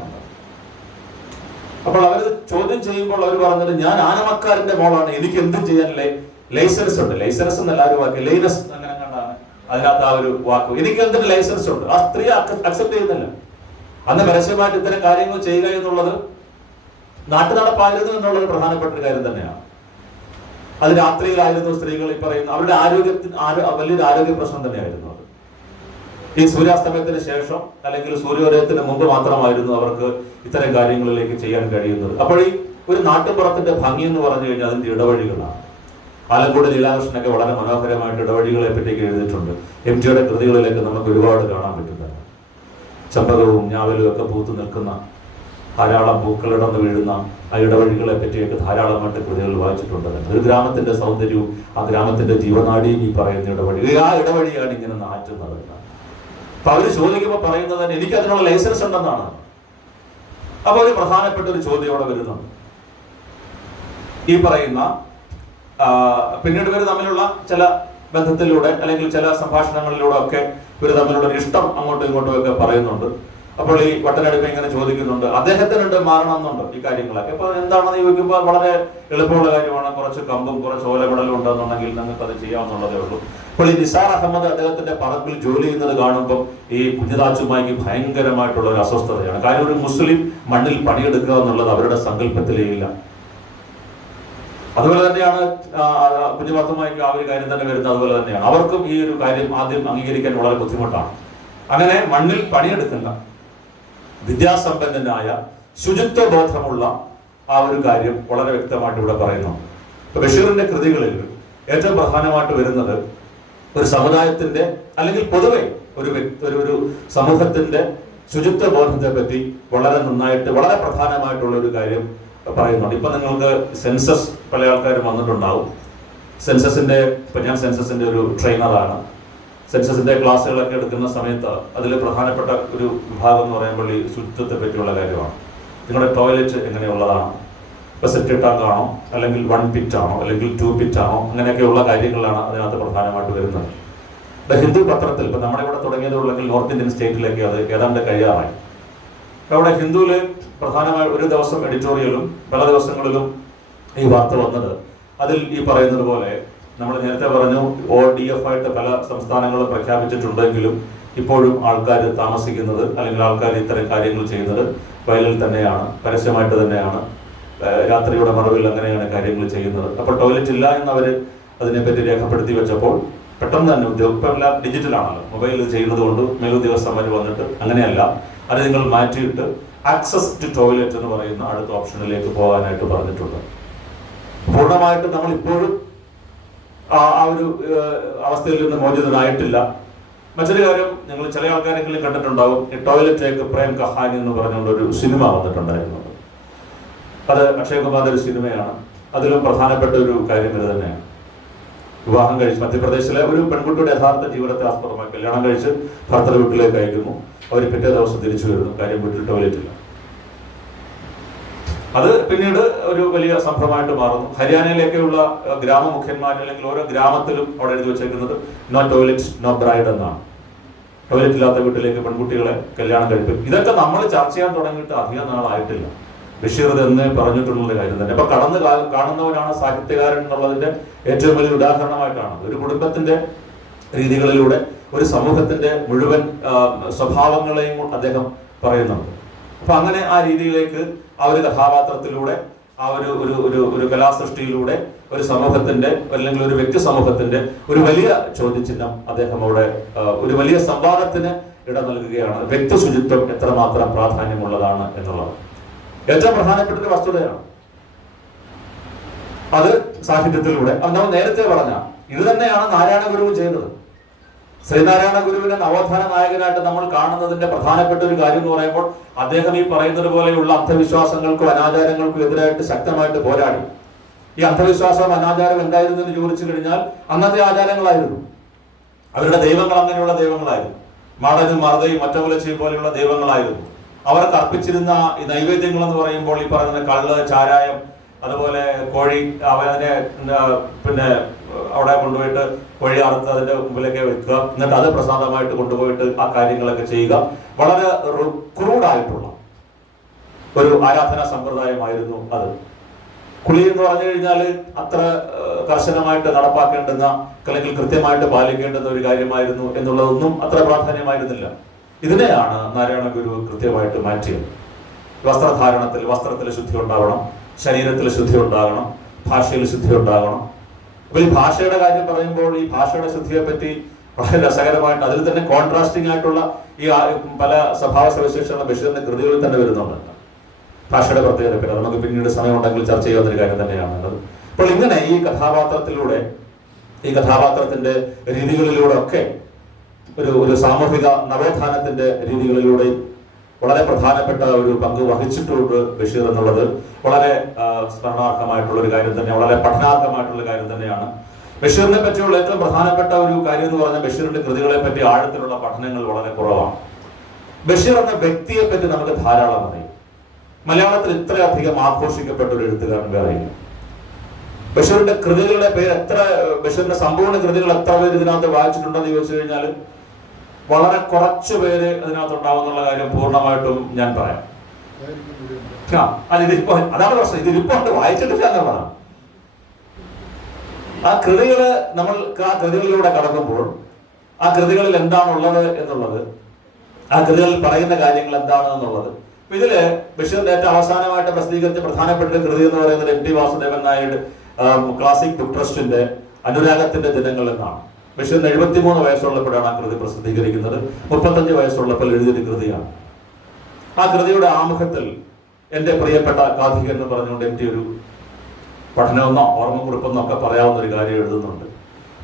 അപ്പോൾ അവർ ചോദ്യം ചെയ്യുമ്പോൾ അവർ പറഞ്ഞത്, ഞാൻ ആനമക്കാരന്റെ മോളാണ്, എനിക്ക് എന്തും ചെയ്യാൻ ലൈസൻസ് ഉണ്ട്. ലൈസൻസ് എന്നല്ല ഒരു വാക്ക്, ലൈനസ് അങ്ങനെ കണ്ടാണ് അതിനകത്ത് ആ ഒരു വാക്ക്. എനിക്ക് എന്തിന് ലൈസൻസ് ഉണ്ട്. ആ സ്ത്രീ അക്സെപ്റ്റ് ചെയ്യുന്നില്ല. അന്ന് പരസ്യമായിട്ട് ഇത്തരം കാര്യങ്ങൾ ചെയ്യുക എന്നുള്ളത് നാട്ടുനടപ്പായിരുന്നു എന്നുള്ളത് പ്രധാനപ്പെട്ട ഒരു കാര്യം തന്നെയാണ്. അത് രാത്രിയിലായിരുന്നു സ്ത്രീകൾ ഈ പറയുന്ന അവരുടെ വലിയൊരു ആരോഗ്യ പ്രശ്നം തന്നെയായിരുന്നു അത്. ഈ സൂര്യാസ്തമയത്തിന് ശേഷം അല്ലെങ്കിൽ സൂര്യോദയത്തിന് മുമ്പ് മാത്രമായിരുന്നു അവർക്ക് ഇത്തരം കാര്യങ്ങളിലേക്ക് ചെയ്യാൻ കഴിയുന്നത്. അപ്പോൾ ഈ ഒരു നാട്ടുപുറത്തിന്റെ ഭംഗി എന്ന് പറഞ്ഞു കഴിഞ്ഞാൽ അതിന്റെ ഇടവഴികളാണ്. ആലങ്കോട് ലീലാകൃഷ്ണനൊക്കെ വളരെ മനോഹരമായിട്ട് ഇടവഴികളെ പറ്റിയൊക്കെ എഴുതിയിട്ടുണ്ട്. MTയുടെ കൃതികളിലേക്ക് നമുക്ക് ഒരുപാട് കാണാൻ പറ്റുന്നത്. ചമ്പകവും ഞാവലും ഒക്കെ പൂത്തു നിൽക്കുന്ന, ധാരാളം പൂക്കളിടന്ന് വീഴുന്ന ആ ഇടവഴികളെ പറ്റിയൊക്കെ ധാരാളമായിട്ട് കൃതികൾ വായിച്ചിട്ടുണ്ട്. ഒരു ഗ്രാമത്തിന്റെ സൗന്ദര്യവും ആ ഗ്രാമത്തിന്റെ ജീവനാടിയും ഈ പറയുന്ന ഇടവഴി, ആ ഇടവഴിയാണ് ഇങ്ങനെ നാറ്റുന്നത്. അപ്പൊ അവര് ചോദിക്കുമ്പോൾ പറയുന്നത് തന്നെ എനിക്ക് അതിനുള്ള ലൈസൻസ് ഉണ്ടെന്നാണ്. അപ്പൊ ഒരു പ്രധാനപ്പെട്ട ഒരു ചോദ്യം അവിടെ വരുന്നുണ്ട്. ഈ പറയുന്ന പിന്നീട് ഇവർ തമ്മിലുള്ള ചില ബന്ധത്തിലൂടെ അല്ലെങ്കിൽ ചില സംഭാഷണങ്ങളിലൂടെ ഒക്കെ ഇവർ തമ്മിലുള്ള ഒരു ഇഷ്ടം അങ്ങോട്ടും ഇങ്ങോട്ടും ഒക്കെ പറയുന്നുണ്ട്. അപ്പോൾ ഈ വട്ടനടുപ്പ് ഇങ്ങനെ ചോദിക്കുന്നുണ്ട്, അദ്ദേഹത്തിനുണ്ട് മാറണമെന്നുണ്ട് ഈ കാര്യങ്ങളൊക്കെ. അപ്പൊ എന്താണെന്ന് ചോദിക്കുമ്പോൾ വളരെ എളുപ്പമുള്ള കാര്യമാണ്. കുറച്ച് കമ്പും കുറച്ച് ഓലമിടലും ഉണ്ടെന്നുണ്ടെങ്കിൽ നിങ്ങൾക്ക് അത് ചെയ്യാവുന്നുള്ളതേ ഉള്ളൂ. അപ്പോൾ ഈ നിസാർ അഹമ്മദ് അദ്ദേഹത്തിന്റെ പറമ്പിൽ ജോലി ചെയ്യുന്നത് കാണുമ്പോൾ ഈ കുഞ്ഞിതാച്ചുമായിക്ക് ഭയങ്കരമായിട്ടുള്ള ഒരു അസ്വസ്ഥതയാണ്. കാര്യം ഒരു മുസ്ലിം മണ്ണിൽ പണിയെടുക്കുക എന്നുള്ളത് അവരുടെ സങ്കല്പത്തിലേ ഇല്ല. അതുപോലെ തന്നെയാണ് കുഞ്ഞുപാത്തുമായിക്ക് ആ ഒരു കാര്യം തന്നെ വരുന്നത്. അതുപോലെ തന്നെയാണ് അവർക്കും ഈ ഒരു കാര്യം ആദ്യം അംഗീകരിക്കാൻ വളരെ ബുദ്ധിമുട്ടാണ്. അങ്ങനെ മണ്ണിൽ പണിയെടുക്കുന്ന വിദ്യാസമ്പന്നനായ ശുചിത്വ ബോധമുള്ള ആ ഒരു കാര്യം വളരെ വ്യക്തമായിട്ട് ഇവിടെ പറയുന്നു. ബഷീറിന്റെ കൃതികളിൽ ഏറ്റവും പ്രധാനമായിട്ട് വരുന്നത് ഒരു സമുദായത്തിന്റെ അല്ലെങ്കിൽ പൊതുവെ ഒരു സമൂഹത്തിന്റെ ശുചിത്വ ബോധത്തെ പറ്റി വളരെ നന്നായിട്ട് വളരെ പ്രധാനമായിട്ടുള്ള ഒരു കാര്യം പറയുന്നുണ്ട്. ഇപ്പൊ നിങ്ങൾക്ക് സെൻസസ് പല ആൾക്കാരും വന്നിട്ടുണ്ടാവും. സെൻസസിന്റെ ഇപ്പൊ ഞാൻ സെൻസസിന്റെ ഒരു ട്രെയിനറാണ്. സെൻസസിന്റെ ക്ലാസ്സുകളൊക്കെ എടുക്കുന്ന സമയത്ത് അതിൽ പ്രധാനപ്പെട്ട ഒരു വിഭാഗം എന്ന് പറയുമ്പോൾ ഈ ശുചിത്വത്തെ പറ്റിയുള്ള കാര്യമാണ്. നിങ്ങളുടെ ടോയ്ലറ്റ് എങ്ങനെയുള്ളതാണ്, ഇപ്പൊ സെപ്റ്റിക് ടാങ്ക് ആണോ അല്ലെങ്കിൽ 1 പിറ്റ് ആണോ അല്ലെങ്കിൽ 2 പിറ്റ് ആണോ, അങ്ങനെയൊക്കെയുള്ള കാര്യങ്ങളാണ് അതിനകത്ത് പ്രധാനമായിട്ട് വരുന്നത്. ഇപ്പൊ ഹിന്ദു പത്രത്തിൽ ഇപ്പൊ നമ്മുടെ ഇവിടെ തുടങ്ങിയതുള്ളെങ്കിൽ നോർത്ത് ഇന്ത്യൻ സ്റ്റേറ്റിലേക്ക് അത് ഏതാണ്ട് കഴിയാറായി. അവിടെ ഹിന്ദുവില് പ്രധാനമായി ഒരു ദിവസം എഡിറ്റോറിയലും പല ദിവസങ്ങളിലും ഈ വാർത്ത വന്നത് അതിൽ ഈ പറയുന്നത് പോലെ നമ്മൾ നേരത്തെ പറഞ്ഞു ODF ആയിട്ട് പല സംസ്ഥാനങ്ങളും പ്രഖ്യാപിച്ചിട്ടുണ്ടെങ്കിലും ഇപ്പോഴും ആൾക്കാർ താമസിക്കുന്നത് അല്ലെങ്കിൽ ആൾക്കാർ ഇത്തരം കാര്യങ്ങൾ ചെയ്യുന്നത് വയലിൽ തന്നെയാണ്, പരസ്യമായിട്ട് തന്നെയാണ്, രാത്രിയുടെ മറവിൽ അങ്ങനെയാണ് കാര്യങ്ങൾ ചെയ്യുന്നത്. അപ്പോൾ ടോയ്ലറ്റ് ഇല്ല എന്നവർ അതിനെപ്പറ്റി രേഖപ്പെടുത്തി വെച്ചപ്പോൾ പെട്ടെന്ന് തന്നെ ഇപ്പം എല്ലാം ഡിജിറ്റലാണല്ലോ, മൊബൈലിൽ ചെയ്യുന്നത് കൊണ്ട് മേലുദ്യോഗസ്ഥന്മാർ വന്നിട്ട് അങ്ങനെയല്ല, അത് നിങ്ങൾ മാറ്റിയിട്ട് ആക്സസ് ടു ടോയ്ലറ്റ് എന്ന് പറയുന്ന അടുത്ത ഓപ്ഷനിലേക്ക് പോകാനായിട്ട് പറഞ്ഞിട്ടുണ്ട്. പൂർണ്ണമായിട്ട് നമ്മൾ ഇപ്പോഴും ആ ഒരു അവസ്ഥയിൽ നിന്ന് മോചിതനായിട്ടില്ല. മറ്റൊരു കാര്യം, നിങ്ങൾ ചില ആൾക്കാരെങ്കിലും കണ്ടിട്ടുണ്ടാവും, ഈ ടോയ്ലറ്റ് പ്രേം കഹാനി എന്ന് പറഞ്ഞുകൊണ്ട് ഒരു സിനിമ വന്നിട്ടുണ്ടായിരുന്നു. അത് അക്ഷയ് കുമാറിന്റെ ഒരു സിനിമയാണ്. അതിലും പ്രധാനപ്പെട്ട ഒരു കാര്യം ഇത് തന്നെയാണ്. വിവാഹം കഴിച്ച് മധ്യപ്രദേശിലെ ഒരു പെൺകുട്ടിയുടെ യഥാർത്ഥ ജീവിതത്തെ ആസ്പദമായി കല്യാണം കഴിച്ച് ഭർത്തൃ വീട്ടിലേക്ക് അയക്കുന്നു. അവർ പിറ്റേ ദിവസം തിരിച്ചു വരുന്നു, കാര്യം വീട്ടിൽ ടോയ്ലറ്റ് ഇല്ല. അത് പിന്നീട് ഒരു വലിയ സംഭവമായിട്ട് മാറുന്നു. ഹരിയാനയിലേക്കുള്ള ഗ്രാമമുഖ്യന്മാർ അല്ലെങ്കിൽ ഓരോ ഗ്രാമത്തിലും അവിടെ എഴുതി വെച്ചേക്കുന്നത് നോ ടോയ്ലറ്റ് നോ ബ്രൈഡ് എന്നാണ്. ടോയ്ലറ്റ് ഇല്ലാത്ത വീട്ടിലേക്ക് പെൺകുട്ടികളെ കല്യാണം കഴിപ്പിക്കും. ഇതൊക്കെ നമ്മൾ ചർച്ച ചെയ്യാൻ തുടങ്ങിയിട്ട് അധികം നാളായിട്ടില്ല. ബഷീർ എന്ന് പറഞ്ഞിട്ടുള്ള കാര്യം തന്നെ. അപ്പൊ കടന്ന് കാണുന്നവനാണ് സാഹിത്യകാരൻ എന്നുള്ളതിന്റെ ഏറ്റവും വലിയ ഉദാഹരണമായിട്ടാണ് ഒരു കുടുംബത്തിന്റെ രീതികളിലൂടെ ഒരു സമൂഹത്തിന്റെ മുഴുവൻ സ്വഭാവങ്ങളെയും അദ്ദേഹം പറയുന്നുണ്ട്. അപ്പൊ അങ്ങനെ ആ രീതിയിലേക്ക് ആ ഒരു കഥാപാത്രത്തിലൂടെ ആ ഒരു കലാസൃഷ്ടിയിലൂടെ ഒരു സമൂഹത്തിന്റെ അല്ലെങ്കിൽ ഒരു വ്യക്തി സമൂഹത്തിന്റെ ഒരു വലിയ ചോദ്യചിഹ്നം അദ്ദേഹം അവിടെ ഒരു വലിയ സംവാദത്തിന് ഇട നൽകുകയാണ്. വ്യക്തി ശുചിത്വം എത്രമാത്രം പ്രാധാന്യമുള്ളതാണ് എന്നുള്ളത് ഏറ്റവും പ്രധാനപ്പെട്ട ഒരു വസ്തുതയാണ്. അത് സാഹിത്യത്തിലൂടെ നമ്മൾ നേരത്തെ പറഞ്ഞ ഇത് തന്നെയാണ് നാരായണ ഗുരു ചെയ്തത്. ശ്രീനാരായണ ഗുരുവിനെ നവോത്ഥാന നായകനായിട്ട് നമ്മൾ കാണുന്നതിന്റെ പ്രധാനപ്പെട്ട ഒരു കാര്യം എന്ന് പറയുമ്പോൾ അദ്ദേഹം ഈ പറയുന്നത് പോലെയുള്ള അന്ധവിശ്വാസങ്ങൾക്കും അനാചാരങ്ങൾക്കും എതിരായിട്ട് ശക്തമായിട്ട് പോരാടി. ഈ അന്ധവിശ്വാസം അനാചാരം എന്തായിരുന്നു എന്ന് ചോദിച്ചു കഴിഞ്ഞാൽ അന്നത്തെ ആചാരങ്ങളായിരുന്നു. അവരുടെ ദൈവങ്ങൾ അങ്ങനെയുള്ള ദൈവങ്ങളായിരുന്നു. മാടനും മറുതയും മറ്റമുലച്ചയും പോലെയുള്ള ദൈവങ്ങളായിരുന്നു. അവർക്ക് അർപ്പിച്ചിരുന്ന ഈ നൈവേദ്യങ്ങൾ എന്ന് പറയുമ്പോൾ ഈ പറയുന്ന കള്ള്, ചാരായം, അതുപോലെ കോഴി, അവനെ പിന്നെ അവിടെ കൊണ്ടുപോയിട്ട് കോഴി അറുത്ത് അതിന്റെ മുമ്പിലേക്ക് വെക്കുക, എന്നിട്ട് അത് പ്രസാദമായിട്ട് കൊണ്ടുപോയിട്ട് ആ കാര്യങ്ങളൊക്കെ ചെയ്യുക. വളരെ ക്രൂഡായിട്ടുള്ള ഒരു ആരാധനാ സമ്പ്രദായമായിരുന്നു അത്. കുളി എന്ന് പറഞ്ഞു കഴിഞ്ഞാൽ അത്ര കർശനമായിട്ട് നടപ്പാക്കേണ്ടുന്ന അല്ലെങ്കിൽ കൃത്യമായിട്ട് പാലിക്കേണ്ടുന്ന ഒരു കാര്യമായിരുന്നു എന്നുള്ളതൊന്നും അത്ര പ്രാധാന്യമായിരുന്നില്ല. ഇതിനെയാണ് നാരായണ ഗുരു കൃത്യമായിട്ട് മാറ്റിയത്. വസ്ത്രത്തിൽ ശുദ്ധി ഉണ്ടാവണം, ശരീരത്തിൽ ശുദ്ധി ഉണ്ടാകണം, ഭാഷയിൽ ശുദ്ധി ഉണ്ടാകണം. അപ്പൊ ഈ ഭാഷയുടെ കാര്യം പറയുമ്പോൾ ഈ ഭാഷയുടെ ശുദ്ധിയെ പറ്റി വളരെ രസകരമായിട്ട് അതിൽ തന്നെ കോൺട്രാസ്റ്റിംഗ് ആയിട്ടുള്ള ഈ പല സ്വഭാവ സവിശേഷതകൾ ബഷീറിന്റെ കൃതികളിൽ തന്നെ വരുന്നുണ്ട്. ഭാഷയുടെ പ്രത്യേകത പിന്നെ നമുക്ക് പിന്നീട് സമയമുണ്ടെങ്കിൽ ചർച്ച ചെയ്യാവുന്ന കാര്യം തന്നെയാണ്. അപ്പോൾ ഇങ്ങനെ ഈ കഥാപാത്രത്തിലൂടെ ഈ കഥാപാത്രത്തിന്റെ രീതികളിലൂടെ ഒക്കെ ഒരു സാമൂഹിക നവോത്ഥാനത്തിന്റെ രീതികളിലൂടെ വളരെ പ്രധാനപ്പെട്ട ഒരു പങ്ക് വഹിച്ചിട്ടുണ്ട് ബഷീർ എന്നുള്ളത് വളരെ സ്മരണാർഹമായിട്ടുള്ള ഒരു കാര്യം തന്നെ, വളരെ പഠനാർഹമായിട്ടുള്ള കാര്യം തന്നെയാണ്. ബഷീറിനെ പറ്റിയുള്ള ഏറ്റവും പ്രധാനപ്പെട്ട ഒരു കാര്യം എന്ന് പറഞ്ഞാൽ ബഷീറിന്റെ കൃതികളെ പറ്റി ആഴത്തിലുള്ള പഠനങ്ങൾ വളരെ കുറവാണ്. ബഷീർ എന്ന വ്യക്തിയെ പറ്റി നമുക്ക് ധാരാളം അറിയാം. മലയാളത്തിൽ ഇത്രയധികം ആഘോഷിക്കപ്പെട്ട ഒരു എഴുത്തുകാരൻ വേറെയില്ല. ബഷീറിന്റെ കൃതികളുടെ പേര് ബഷീറിന്റെ സമ്പൂർണ്ണ കൃതികൾ എത്ര പേര് ഇതിനകത്ത് വായിച്ചിട്ടുണ്ടെന്ന് ചോദിച്ചു കഴിഞ്ഞാൽ വളരെ കുറച്ചു പേര് അതിനകത്ത് ഉണ്ടാവുന്നുള്ള കാര്യം പൂർണ്ണമായിട്ടും ഞാൻ പറയാം. അതാണ് പ്രശ്നം. ഇതിപ്പോ വായിച്ചിട്ടില്ല എന്നുള്ളതാണ്. ആ കൃതികള് നമ്മൾക്ക് ആ കൃതികളിലൂടെ കടക്കുമ്പോൾ ആ കൃതികളിൽ എന്താണുള്ളത് എന്നുള്ളത്, ആ കൃതികളിൽ പറയുന്ന കാര്യങ്ങൾ എന്താണ് എന്നുള്ളത്. ഇതില് ബഷീറിന്റെ ഏറ്റവും അവസാനമായിട്ട് പ്രസിദ്ധീകരിച്ച പ്രധാനപ്പെട്ട കൃതി എന്ന് പറയുന്നത് എം ടി വാസുദേവൻ നായരുടെ ക്ലാസിക് ബുക്ക് ട്രസ്റ്റിന്റെ അനുരാഗത്തിന്റെ ദിനങ്ങൾ എന്നാണ്. ബഷീറിന് 73 വയസ്സുള്ളപ്പോഴാണ് ആ കൃതി പ്രസിദ്ധീകരിക്കുന്നത്. 35 വയസ്സുള്ളപ്പോൾ എഴുതിയൊരു കൃതിയാണ്. ആ കൃതിയുടെ ആമുഖത്തിൽ എന്റെ പ്രിയപ്പെട്ട കാഥികൻ എന്ന് പറഞ്ഞുകൊണ്ട് എന്റെ ഒരു പഠനമെന്നോ ഓർമ്മക്കുറിപ്പെന്നോ ഒക്കെ പറയാവുന്ന ഒരു കാര്യം എഴുതുന്നുണ്ട്.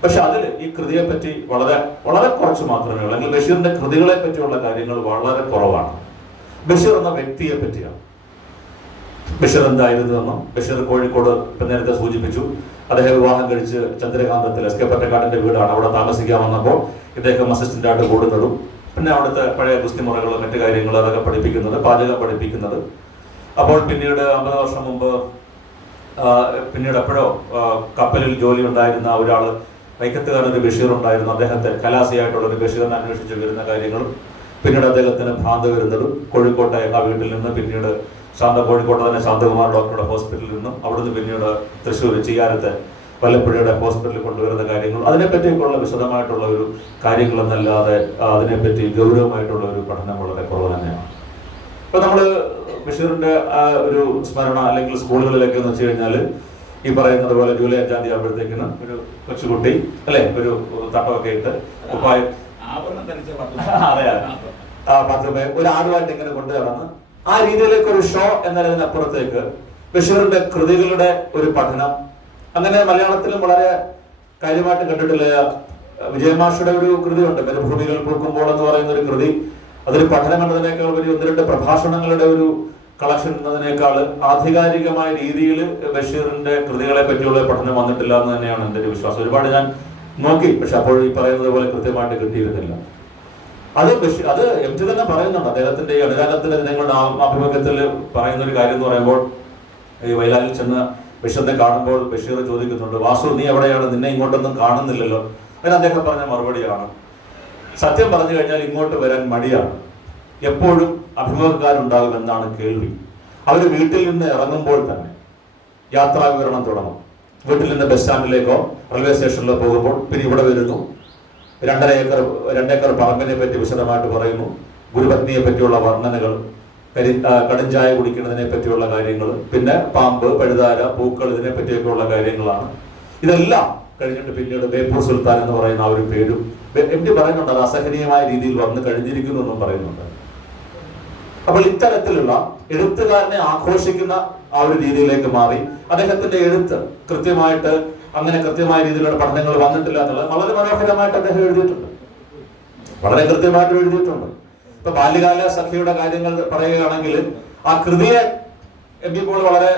പക്ഷെ അതിൽ ഈ കൃതിയെ പറ്റി വളരെ വളരെ കുറച്ച് മാത്രമേ ഉള്ളൂ. അല്ലെങ്കിൽ ബഷീറിന്റെ കൃതികളെ പറ്റിയുള്ള കാര്യങ്ങൾ വളരെ കുറവാണ്. ബഷീർ എന്ന വ്യക്തിയെ പറ്റിയാണ്. ബഷീർ എന്തായിരുന്നു എന്നും, ബഷീർ കോഴിക്കോട് ഇപ്പം നേരത്തെ സൂചിപ്പിച്ചു, അദ്ദേഹം വിവാഹം കഴിച്ച് ചന്ദ്രകാന്തത്തിൽ എസ് കെ പൊറ്റക്കാടിന്റെ വീടാണ്, അവിടെ താമസിക്കാൻ വന്നപ്പോൾ ഇദ്ദേഹം അസിസ്റ്റന്റ് ആയിട്ട് കൂടുന്നതും പിന്നെ അവിടുത്തെ പഴയ ഗുസ്തി മുറകൾ മറ്റു കാര്യങ്ങൾ അതൊക്കെ പഠിപ്പിക്കുന്നത്, പാചകം പഠിപ്പിക്കുന്നത്. അപ്പോൾ പിന്നീട് 50 വർഷം മുമ്പ് പിന്നീട് എപ്പോഴോ കപ്പലിൽ ജോലി ഉണ്ടായിരുന്ന ഒരാൾ, വൈക്കത്തുകാരൻ ഒരു ബഷീർ ഉണ്ടായിരുന്നു, അദ്ദേഹത്തെ കലാസിയായിട്ടുള്ള ഒരു ബഷീറിനെ അന്വേഷിച്ച് വരുന്ന കാര്യങ്ങളും പിന്നീട് അദ്ദേഹത്തിന് ഭ്രാന്ത് വരുന്നതും കോഴിക്കോട്ടെ ആ വീട്ടിൽ നിന്ന് പിന്നീട് കോഴിക്കോട്ടെ തന്നെ ശാന്തകുമാർ ഡോക്ടറുടെ ഹോസ്പിറ്റലിൽ നിന്നും അവിടുന്ന് പിന്നീട് തൃശ്ശൂർ ചെയ്യാരത്തെ വല്ലപ്പുഴയുടെ ഹോസ്പിറ്റലിൽ കൊണ്ടുവരുന്ന കാര്യങ്ങൾ, അതിനെപ്പറ്റിയൊക്കെയുള്ള വിശദമായിട്ടുള്ള ഒരു കാര്യങ്ങളെന്നല്ലാതെ അതിനെപ്പറ്റി ഗൗരവമായിട്ടുള്ള ഒരു പഠനം വളരെ കുറവ് തന്നെയാണ്. ഇപ്പൊ നമ്മള് ബഷീറിന്റെ ഒരു സ്മരണ അല്ലെങ്കിൽ സ്കൂളുകളിലൊക്കെ എന്ന് വെച്ച് കഴിഞ്ഞാൽ ഈ പറയുന്നത് പോലെ ജൂലൈ 5 തീയതി ആകുമ്പോഴത്തേക്കിന് ഒരു കൊച്ചുകുട്ടി അല്ലെ ഒരു തട്ടമൊക്കെ ഇട്ട് ഉപ്പായി ഒരു ആടുമായിട്ട് ഇങ്ങനെ കൊണ്ടു നടന്ന് ആ രീതിയിലേക്ക് ഒരു ഷോ എന്നതിനപ്പുറത്തേക്ക് ബഷീറിന്റെ കൃതികളുടെ ഒരു പഠനം അങ്ങനെ മലയാളത്തിലും വളരെ കാര്യമായിട്ട് കണ്ടിട്ടില്ല. വിജയമാഷയുടെ ഒരു കൃതിയുണ്ട്, മരുഭൂമികൾ പൂക്കുമ്പോൾ എന്ന് പറയുന്ന ഒരു കൃതി. അതൊരു പഠനം എന്നതിനേക്കാൾ ഒരു 1-2 പ്രഭാഷണങ്ങളുടെ ഒരു കളക്ഷൻ എന്നതിനേക്കാൾ ആധികാരികമായ രീതിയിൽ ബഷീറിന്റെ കൃതികളെ പറ്റിയുള്ള പഠനം വന്നിട്ടില്ല എന്ന് തന്നെയാണ് എൻ്റെ ഒരു വിശ്വാസം. ഒരുപാട് ഞാൻ നോക്കി, പക്ഷെ അപ്പോൾ ഈ പറയുന്നത് പോലെ കൃത്യമായിട്ട് കിട്ടിയിരുന്നില്ല. അത് എം ടി തന്നെ പറയുന്നുണ്ട്. അദ്ദേഹത്തിന്റെ ഈ അനുരാഗത്തിന്റെ ദിനങ്ങളുടെ അഭിമുഖത്തിൽ പറയുന്ന ഒരു കാര്യം എന്ന് പറയുമ്പോൾ ഈ വയലാലിൽ ചെന്ന് ബഷീറിനെ കാണുമ്പോൾ ബഷീർ ചോദിക്കുന്നുണ്ട്, വാസു നീ എവിടെയാണ്, നിന്നെ ഇങ്ങോട്ടൊന്നും കാണുന്നില്ലല്ലോ. അതിന് അദ്ദേഹം പറഞ്ഞ മറുപടിയാണ്, സത്യം പറഞ്ഞു കഴിഞ്ഞാൽ ഇങ്ങോട്ട് വരാൻ മടിയാണ്, എപ്പോഴും അഭിമുഖക്കാരുണ്ടാകും എന്നാണ് കേൾവി. അവർ വീട്ടിൽ നിന്ന് ഇറങ്ങുമ്പോൾ തന്നെ യാത്രാ വിവരണം തുടങ്ങും. വീട്ടിൽ നിന്ന് ബസ് സ്റ്റാൻഡിലേക്കോ റെയിൽവേ സ്റ്റേഷനിലോ പോകുമ്പോൾ പിന്നെ ഇവിടെ വരുന്നു, 2 ഏക്കർ പറമ്പിനെ പറ്റി വിശദമായിട്ട് പറയുന്നു, ഗുരുപത്നിയെ പറ്റിയുള്ള വർണ്ണനകൾ, കടുംചായ കുടിക്കുന്നതിനെ പറ്റിയുള്ള കാര്യങ്ങൾ, പിന്നെ പാമ്പ്, പഴുതാര, പൂക്കൾ, ഇതിനെ പറ്റിയൊക്കെയുള്ള കാര്യങ്ങളാണ്. ഇതെല്ലാം കഴിഞ്ഞിട്ട് പിന്നീട് ബേപ്പൂർ സുൽത്താൻ എന്ന് പറയുന്ന ആ ഒരു പേരും MT പറയുന്നുണ്ട്, അത് അസഹനീയമായ രീതിയിൽ വന്ന് കഴിഞ്ഞിരിക്കുന്നു എന്നും പറയുന്നുണ്ട്. അപ്പോൾ ഇത്തരത്തിലുള്ള എഴുത്തുകാരനെ ആഘോഷിക്കുന്ന ആ ഒരു രീതിയിലേക്ക് മാറി അദ്ദേഹത്തിന്റെ എഴുത്ത് കൃത്യമായിട്ട് അങ്ങനെ കൃത്യമായ രീതിയിലുള്ള പഠനങ്ങൾ വന്നിട്ടില്ല എന്നുള്ളത് വളരെ മനോഹരമായിട്ട് അദ്ദേഹം എഴുതിയിട്ടുണ്ട്, വളരെ കൃത്യമായിട്ട് എഴുതിയിട്ടുണ്ട്. ഇപ്പൊ ബാല്യകാല സഖിയുടെ കാര്യങ്ങൾ പറയുകയാണെങ്കിൽ ആ കൃതിയെ MT പോൾ വളരെ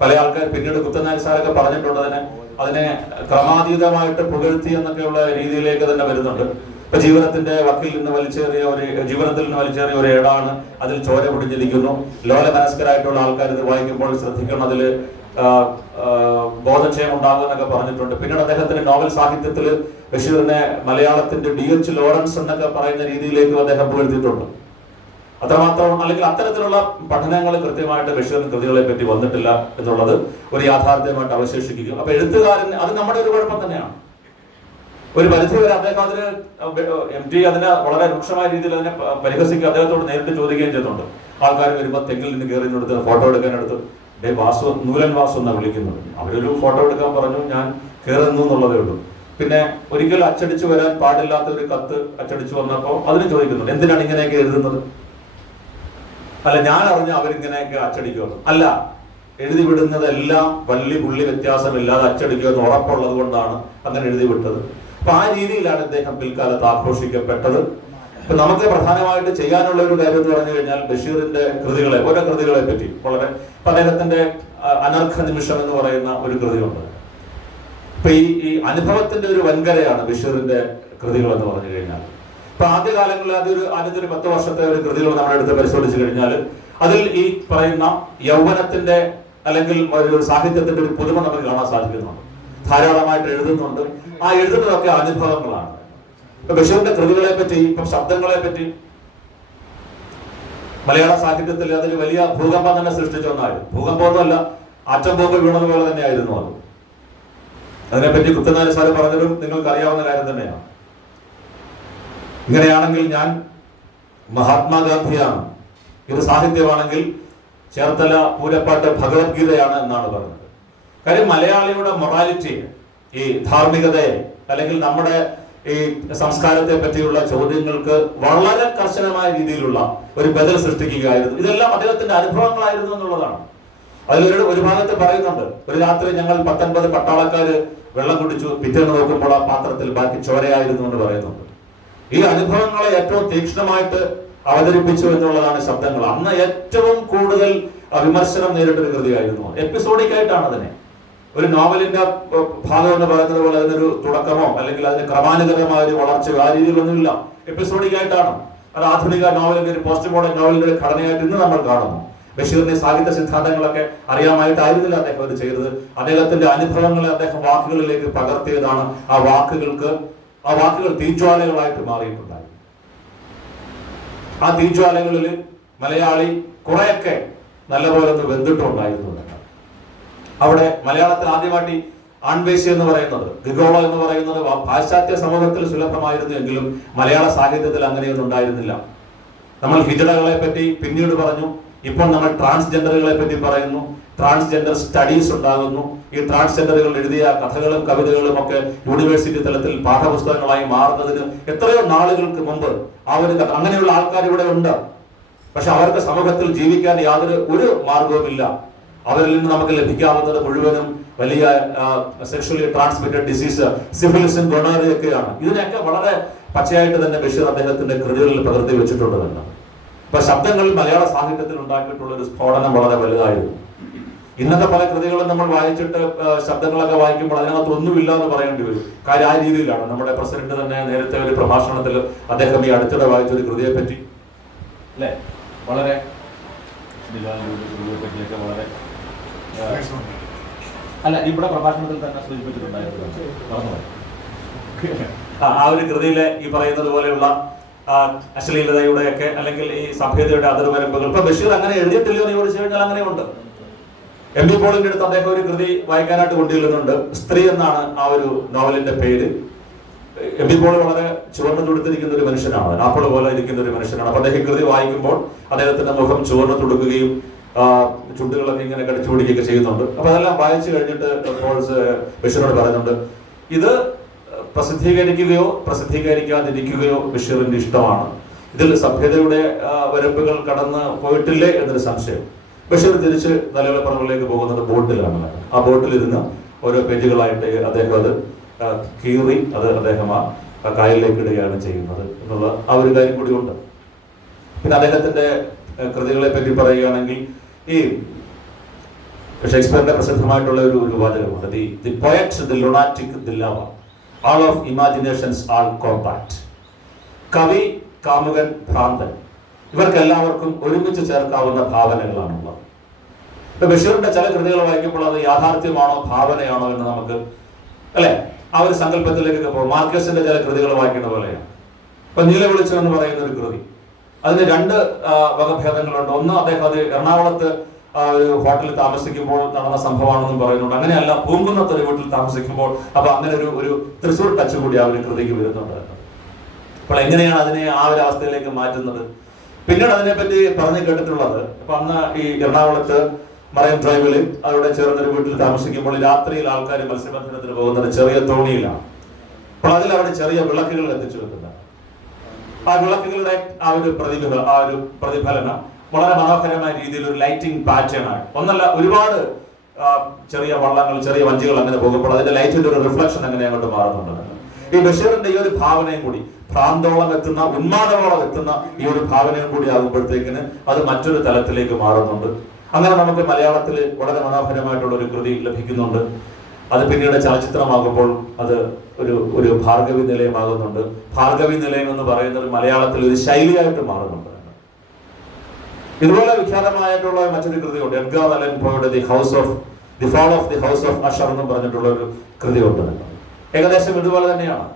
പല ആൾക്കാർ പിന്നീട് കുത്തനായ സാറൊക്കെ പറഞ്ഞിട്ടുണ്ട്, അതിനെ ക്രമാതീതമായിട്ട് പുകഴ്ത്തി എന്നൊക്കെയുള്ള രീതിയിലേക്ക് തന്നെ വരുന്നുണ്ട്. ഇപ്പൊ ജീവിതത്തിൽ നിന്ന് വലിച്ചേറിയ ഒരു ഏടാണ്, അതിൽ ചോര പിടിഞ്ഞിരിക്കുന്നു. ലോല മനസ്കരായിട്ടുള്ള ആൾക്കാർ ഇത് വായിക്കുമ്പോൾ ശ്രദ്ധിക്കണം, അതിൽ ബോധക്ഷയം ഉണ്ടാകും എന്നൊക്കെ പറഞ്ഞിട്ടുണ്ട്. പിന്നീട് അദ്ദേഹത്തിന്റെ നോവൽ സാഹിത്യത്തിൽ ബഷീറിനെ മലയാളത്തിന്റെ DH ലോറൻസ് എന്നൊക്കെ പറയുന്ന രീതിയിലേക്ക് അദ്ദേഹം പുകഴ്ത്തിയിട്ടുണ്ട്. അത്രമാത്രം അല്ലെങ്കിൽ അത്തരത്തിലുള്ള പഠനങ്ങൾ കൃത്യമായിട്ട് ബഷീറിന്റെ കൃതികളെ പറ്റി വന്നിട്ടില്ല എന്നുള്ളത് ഒരു യാഥാർത്ഥ്യമായിട്ട് അവശേഷിക്കും. അപ്പൊ എഴുത്തുകാരൻ അത് നമ്മുടെ ഒരു കുഴപ്പം തന്നെയാണ്. ഒരു പരിധി വരെ അദ്ദേഹം അതിന് MT അതിനെ വളരെ രൂക്ഷമായ രീതിയിൽ അതിനെ പരിഹസിക്കുക, അദ്ദേഹത്തോട് നേരിട്ട് ചോദിക്കുകയും ചെയ്യുന്നുണ്ട്. ആൾക്കാർ വരുമ്പോൾ തെങ്ങിൽ നിന്ന് കയറി എടുത്ത് ഫോട്ടോ എടുക്കാനെടുത്ത് വാസു, നൂലൻ വാസു എന്നാണ് വിളിക്കുന്നത്. അവരൊരു ഫോട്ടോ എടുക്കാൻ പറഞ്ഞു, ഞാൻ കയറുന്നു എന്നുള്ളതേ ഉള്ളൂ. പിന്നെ ഒരിക്കലും അച്ചടിച്ചു വരാൻ പാടില്ലാത്ത ഒരു കത്ത് അച്ചടിച്ചു വന്നപ്പോൾ അതിന് ചോദിക്കുന്നുണ്ട്, എന്തിനാണ് ഇങ്ങനെയൊക്കെ എഴുതുന്നത്? അല്ല, ഞാൻ അറിഞ്ഞ അവരിങ്ങനെയൊക്കെ അച്ചടിക്കുമെന്ന്. അല്ല, എഴുതി വിടുന്നതെല്ലാം വള്ളി പുള്ളി വ്യത്യാസമില്ലാതെ അച്ചടിക്കുമെന്ന് ഉറപ്പുള്ളത് കൊണ്ടാണ് അങ്ങനെ എഴുതി വിട്ടത്. അപ്പൊ ആ രീതിയിലാണ് അദ്ദേഹം പിൽക്കാലത്ത് ആഘോഷിക്കപ്പെട്ടത്. ഇപ്പൊ നമുക്ക് പ്രധാനമായിട്ട് ചെയ്യാനുള്ള ഒരു കാര്യം എന്ന് പറഞ്ഞു കഴിഞ്ഞാൽ ബഷീറിന്റെ കൃതികളെ, ഓരോ കൃതികളെ പറ്റി വളരെ, അദ്ദേഹത്തിന്റെ അനർഘ നിമിഷം എന്ന് പറയുന്ന ഒരു കൃതിയുണ്ട്. ഇപ്പൊ ഈ അനുഭവത്തിന്റെ ഒരു വൻകരയാണ് ബഷീറിന്റെ കൃതികൾ എന്ന് പറഞ്ഞു കഴിഞ്ഞാൽ. ഇപ്പൊ ആദ്യകാലങ്ങളിൽ ആദ്യത്തെ ഒരു 10 വർഷത്തെ ഒരു കൃതികൾ നമ്മുടെ അടുത്ത് പരിശോധിച്ചു കഴിഞ്ഞാൽ അതിൽ ഈ പറയുന്ന യൗവനത്തിന്റെ അല്ലെങ്കിൽ ഒരു സാഹിത്യത്തിന്റെ ഒരു പുതുമ നമുക്ക് കാണാൻ സാധിക്കുന്നുണ്ട്. ധാരാളമായിട്ട് എഴുതുന്നുണ്ട്. ആ എഴുതുന്നതൊക്കെ അനുഭവങ്ങളാണ്. ഇപ്പൊ ബഷീറിന്റെ കൃതികളെ പറ്റി, ഇപ്പം ശബ്ദങ്ങളെ പറ്റി മലയാള സാഹിത്യത്തിൽ അതൊരു വലിയ ഭൂകമ്പം തന്നെ സൃഷ്ടിച്ച ഒന്നായിരുന്നു. ഭൂകമ്പമൊന്നുമല്ല, ആറ്റം ബോംബ് വീണതുപോലെ തന്നെയായിരുന്നു അത്. അതിനെപ്പറ്റി കുത്തനാരി സാറ് പറഞ്ഞതും നിങ്ങൾക്ക് അറിയാവുന്ന കാര്യം തന്നെയാണ്. ഇങ്ങനെയാണെങ്കിൽ ഞാൻ മഹാത്മാഗാന്ധിയാണ്, ഇത് സാഹിത്യമാണെങ്കിൽ ചേർത്തല പൂരപ്പാട്ട് ഭഗവത്ഗീതയാണ് എന്നാണ് പറഞ്ഞത്. കാര്യം മലയാളിയുടെ മൊറാലിറ്റി, ഈ ധാർമ്മികതയെ അല്ലെങ്കിൽ നമ്മുടെ ഈ സംസ്കാരത്തെ പറ്റിയുള്ള ചോദ്യങ്ങൾക്ക് വളരെ കർശനമായ രീതിയിലുള്ള ഒരു ബദൽ സൃഷ്ടിക്കുകയായിരുന്നു. ഇതെല്ലാം അദ്ദേഹത്തിന്റെ അനുഭവങ്ങളായിരുന്നു എന്നുള്ളതാണ്. അതിലൊരു ഒരു ഭാഗത്ത് പറയുന്നുണ്ട്, ഒരു രാത്രി ഞങ്ങൾ 19 പട്ടാളക്കാര് വെള്ളം കുടിച്ചു, പിറ്റേന്ന് നോക്കുമ്പോൾ ആ പാത്രത്തിൽ ബാക്കി ചോരയായിരുന്നു എന്ന് പറയുന്നുണ്ട്. ഈ അനുഭവങ്ങളെ ഏറ്റവും തീക്ഷ്ണമായിട്ട് അവതരിപ്പിച്ചു എന്നുള്ളതാണ് ശബ്ദങ്ങൾ. അന്ന് ഏറ്റവും കൂടുതൽ വിമർശനം നേരിട്ടൊരു കൃതിയായിരുന്നു. എപ്പിസോഡിക്കായിട്ടാണ് അതിനെ, ഒരു നോവലിന്റെ ഭാഗം എന്ന് പറയുന്നത് പോലെ അതിനൊരു തുടക്കമോ അല്ലെങ്കിൽ അതിന് ക്രമാനുഗതമായ ഒരു വളർച്ചയോ ആ രീതിയിലൊന്നുമില്ല. എപ്പിസോഡിക്കായിട്ടാണ് അത്. ആധുനിക നോവലിന്റെ ഒരു പോസ്റ്റ് മോഡേൺ നോവലിന്റെ ഒരു ഘടനയായിട്ട് ഇന്ന് നമ്മൾ കാണുന്നു. ബഷീറിന്റെ സാഹിത്യ സിദ്ധാന്തങ്ങളൊക്കെ അറിയാമായിട്ടായിരുന്നില്ല അദ്ദേഹം അത് ചെയ്തത്. അദ്ദേഹത്തിന്റെ അനുഭവങ്ങളെ അദ്ദേഹം വാക്കുകളിലേക്ക് പകർത്തിയതാണ്. ആ വാക്കുകൾ തീജ്വാലകളായിട്ട് മാറിയിട്ടുണ്ടായി. ആ തീജ്വാലകളിൽ മലയാളി കുറെയൊക്കെ നല്ലപോലെ ഒന്ന് വെന്തിട്ടുണ്ടായിരുന്നു. അവിടെ മലയാളത്തിൽ ആദ്യമായിട്ട് ആൺവേശി എന്ന് പറയുന്നത്, ഗിഗോളോ എന്ന് പറയുന്നത് പാശ്ചാത്യ സമൂഹത്തിൽ സുലഭമായിരുന്നു എങ്കിലും മലയാള സാഹിത്യത്തിൽ അങ്ങനെയൊന്നും ഉണ്ടായിരുന്നില്ല. നമ്മൾ ഹിജടകളെ പറ്റി പിന്നീട് പറഞ്ഞു. ഇപ്പോൾ നമ്മൾ ട്രാൻസ്ജെൻഡറുകളെ പറ്റി പറയുന്നു. ട്രാൻസ്ജെൻഡർ സ്റ്റഡീസ് ഉണ്ടാകുന്നു. ഈ ട്രാൻസ്ജെൻഡറുകൾ എഴുതിയ കഥകളും കവിതകളും ഒക്കെ യൂണിവേഴ്സിറ്റി തലത്തിൽ പാഠപുസ്തകങ്ങളായി മാറുന്നതിന് എത്രയോ നാളുകൾക്ക് മുമ്പ് അങ്ങനെയുള്ള ആൾക്കാർ ഇവിടെ ഉണ്ട്. പക്ഷെ അവർക്ക് സമൂഹത്തിൽ ജീവിക്കാൻ ഒരു മാർഗവുമില്ല. അവരിൽ നിന്ന് നമുക്ക് ലഭിക്കാവുന്നത് മുഴുവനും വലിയ സെക്ഷലി ട്രാൻസ്മിറ്റഡ് ഡിസീസ്, സിഫിലിസും ഗൊണോറിയൊക്കെയാണ്. ഇതിനെയൊക്കെ വളരെ പച്ചയായിട്ട് തന്നെ ബഷീർ അദ്ദേഹത്തിന്റെ കൃതികളിൽ പകർത്തി വെച്ചിട്ടുണ്ട് തന്നെ. ഇപ്പൊ ശബ്ദങ്ങൾ മലയാള സാഹിത്യത്തിൽ ഉണ്ടാക്കിയിട്ടുള്ള ഒരു സ്ഫോടനം വളരെ വലുതായിരുന്നു. ഇന്നത്തെ പല കൃതികളും നമ്മൾ വായിച്ചിട്ട് ശബ്ദങ്ങളൊക്കെ വായിക്കുമ്പോൾ അതിനകത്ത് ഒന്നുമില്ല എന്ന് പറയേണ്ടി വരും. കാര്യം ആ രീതിയിലാണ്. നമ്മുടെ പ്രസിഡന്റ് തന്നെ നേരത്തെ ഒരു പ്രഭാഷണത്തിൽ അദ്ദേഹം ഈ അടുത്തിടെ വായിച്ചൊരു കൃതിയെ പറ്റി അല്ലെ വളരെ പറ്റിയൊക്കെ വളരെ അല്ല ഇവിടെ പ്രഭാഷണത്തിൽ തന്നെ സൂചിപ്പിച്ചിട്ടുണ്ടായിരുന്നു. ആ ഒരു കൃതിയിലെ ഈ പറയുന്നത് പോലെയുള്ള അശ്ലീലതയുടെയൊക്കെ അല്ലെങ്കിൽ ഈ സഭ്യതയുടെ അതിർവരമ്പുകൾ. ഇപ്പൊ ബഷീർ അങ്ങനെ എഴുതിയിട്ടില്ലയോ എന്ന് ചോദിച്ചു കഴിഞ്ഞാൽ അങ്ങനെയുണ്ട്. എം പി പോളിന്റെ അടുത്ത് അദ്ദേഹം ഒരു കൃതി വായിക്കാനായിട്ട് കൊണ്ടുവരുന്നുണ്ട്. സ്ത്രീ എന്നാണ് ആ ഒരു നോവലിന്റെ പേര്. എം പി പോൾ വളരെ ചുവന്നു തുടുത്തിരിക്കുന്ന ഒരു മനുഷ്യനാണ്, ആപ്പിൾ പോലെ ഇരിക്കുന്ന ഒരു മനുഷ്യനാണ്. അപ്പൊ അദ്ദേഹം കൃതി വായിക്കുമ്പോൾ അദ്ദേഹത്തിന്റെ മുഖം ചുവന്നു തുടുക്കുകയും ചുണ്ടുകളൊക്കെ ഇങ്ങനെ കടിച്ചു പിടിക്കുകയൊക്കെ ചെയ്യുന്നുണ്ട്. അപ്പൊ അതെല്ലാം വായിച്ചു കഴിഞ്ഞിട്ട് ബഷീറിനോട് പറയുന്നുണ്ട്, ഇത് പ്രസിദ്ധീകരിക്കുകയോ പ്രസിദ്ധീകരിക്കാതിരിക്കുകയോ ബഷീറിന്റെ ഇഷ്ടമാണ്. ഇതിൽ സഭ്യതയുടെ വരമ്പുകൾ കടന്ന് പോയിട്ടില്ലേ എന്നൊരു സംശയം. ബഷീർ തിരിച്ച് നിലവിളപ്പറമ്പിലേക്ക് പോകുന്നത് ബോട്ടിലാണ്. ആ ബോട്ടിലിരുന്ന് ഓരോ പേജുകളായിട്ട് അദ്ദേഹം അത് കീറി അദ്ദേഹം ആ കായലിലേക്ക് ഇടുകയാണ് ചെയ്യുന്നത് എന്നുള്ള ആ ഒരു കാര്യം കൂടി ഉണ്ട്. പിന്നെ അദ്ദേഹത്തിന്റെ കൃതികളെ പറ്റി പറയുകയാണെങ്കിൽ ഈ ഷേക്സ്പിയറിന്റെ പ്രസിദ്ധമായിട്ടുള്ള ഒരു വാചകമുണ്ട്, the poet, the lunatic, the lover, all of imaginations all compact. കവി, കാമുകൻ, ഭ്രാന്തൻ, ഇവർക്കെല്ലാവർക്കും ഒരുമിച്ച് ചേർക്കാവുന്ന ഭാവനകളാണുള്ളത്. ഇപ്പൊ ബഷീറിന്റെ ചില കൃതികൾ വായിക്കുമ്പോൾ അത് യാഥാർത്ഥ്യമാണോ ഭാവനയാണോ എന്ന് നമുക്ക് അല്ലെ ആ ഒരു സങ്കല്പത്തിലേക്കൊക്കെ പോകും. മാർക്കസിന്റെ ചില കൃതികൾ വായിക്കുന്ന പോലെയാണ്. ഇപ്പൊ നീലവെളിച്ചം എന്ന് പറയുന്ന ഒരു കൃതി, അതിന് രണ്ട് വകഭേദങ്ങളുണ്ട്. ഒന്ന് അദ്ദേഹം അത് എറണാകുളത്ത് ഒരു ഹോട്ടലിൽ താമസിക്കുമ്പോൾ നടന്ന സംഭവമാണെന്നും പറയുന്നുണ്ട്. അങ്ങനെയല്ല, പൂങ്കുന്നത്ത് ഒരു വീട്ടിൽ താമസിക്കുമ്പോൾ. അപ്പൊ അങ്ങനെ ഒരു തൃശ്ശൂർ ടച്ച് കൂടി ആ ഒരു കൃതിക്ക് വരുന്നുണ്ട്. അപ്പോൾ എങ്ങനെയാണ് അതിനെ ആ ഒരു അവസ്ഥയിലേക്ക് മാറ്റുന്നത്? പിന്നീട് അതിനെപ്പറ്റി പറഞ്ഞു കേട്ടിട്ടുള്ളത്, അപ്പൊ അന്ന് ഈ എറണാകുളത്ത് മറൈൻ ഡ്രൈവിൽ അവിടെ ചേർന്നൊരു വീട്ടിൽ താമസിക്കുമ്പോൾ രാത്രിയിൽ ആൾക്കാർ മത്സ്യബന്ധനത്തിന് പോകുന്നത് ചെറിയ തോണിയിലാണ്. അപ്പോൾ അതിൽ അവിടെ ചെറിയ വിളക്കുകൾ എത്തിച്ചു വെക്കുന്നത്. ആ വിളക്കുകളുടെ ആ ഒരു പ്രതിഫലനം വളരെ മനോഹരമായ രീതിയിൽ ഒരു ലൈറ്റിംഗ് പാറ്റേൺ ആണ്. ഒന്നല്ല, ഒരുപാട് ചെറിയ വള്ളങ്ങൾ, ചെറിയ വഞ്ചികൾ അങ്ങനെ പോകുമ്പോൾ അതിന്റെ ലൈറ്റിന്റെ ഒരു റിഫ്ലക്ഷൻ അങ്ങനെ അങ്ങോട്ട് മാറുന്നുണ്ട്. ഈ ബഷീറിന്റെ ഈ ഒരു ഭാവനയും കൂടി, ഭ്രാന്തോളം എത്തുന്ന, ഉന്മാദോളം എത്തുന്ന ഈ ഒരു ഭാവനയും കൂടി ആകുമ്പോഴത്തേക്കിന് അത് മറ്റൊരു തലത്തിലേക്ക് മാറുന്നുണ്ട്. അങ്ങനെ നമുക്ക് മലയാളത്തിൽ വളരെ മനോഹരമായിട്ടുള്ള ഒരു കൃതി ലഭിക്കുന്നുണ്ട്. അത് പിന്നീട് ചലച്ചിത്രമാകുമ്പോൾ അത് ഒരു ഭാർഗവി നിലയമാകുന്നുണ്ട്. ഭാർഗവി നിലയം എന്ന് പറയുന്നത് മലയാളത്തിൽ ഒരു ശൈലിയായിട്ട് മാറുന്നുണ്ട്. ഇതുപോലെ വിഖ്യാതമായിട്ടുള്ള മറ്റൊരു കൃതിയുണ്ട്, എഡ്ഗർ അലൻ പോയുടെ the fall of the house of Usher എന്ന് പറഞ്ഞിട്ടുള്ള ഒരു കൃതിയുണ്ട്. ഏകദേശം ഇതുപോലെ തന്നെയാണ്.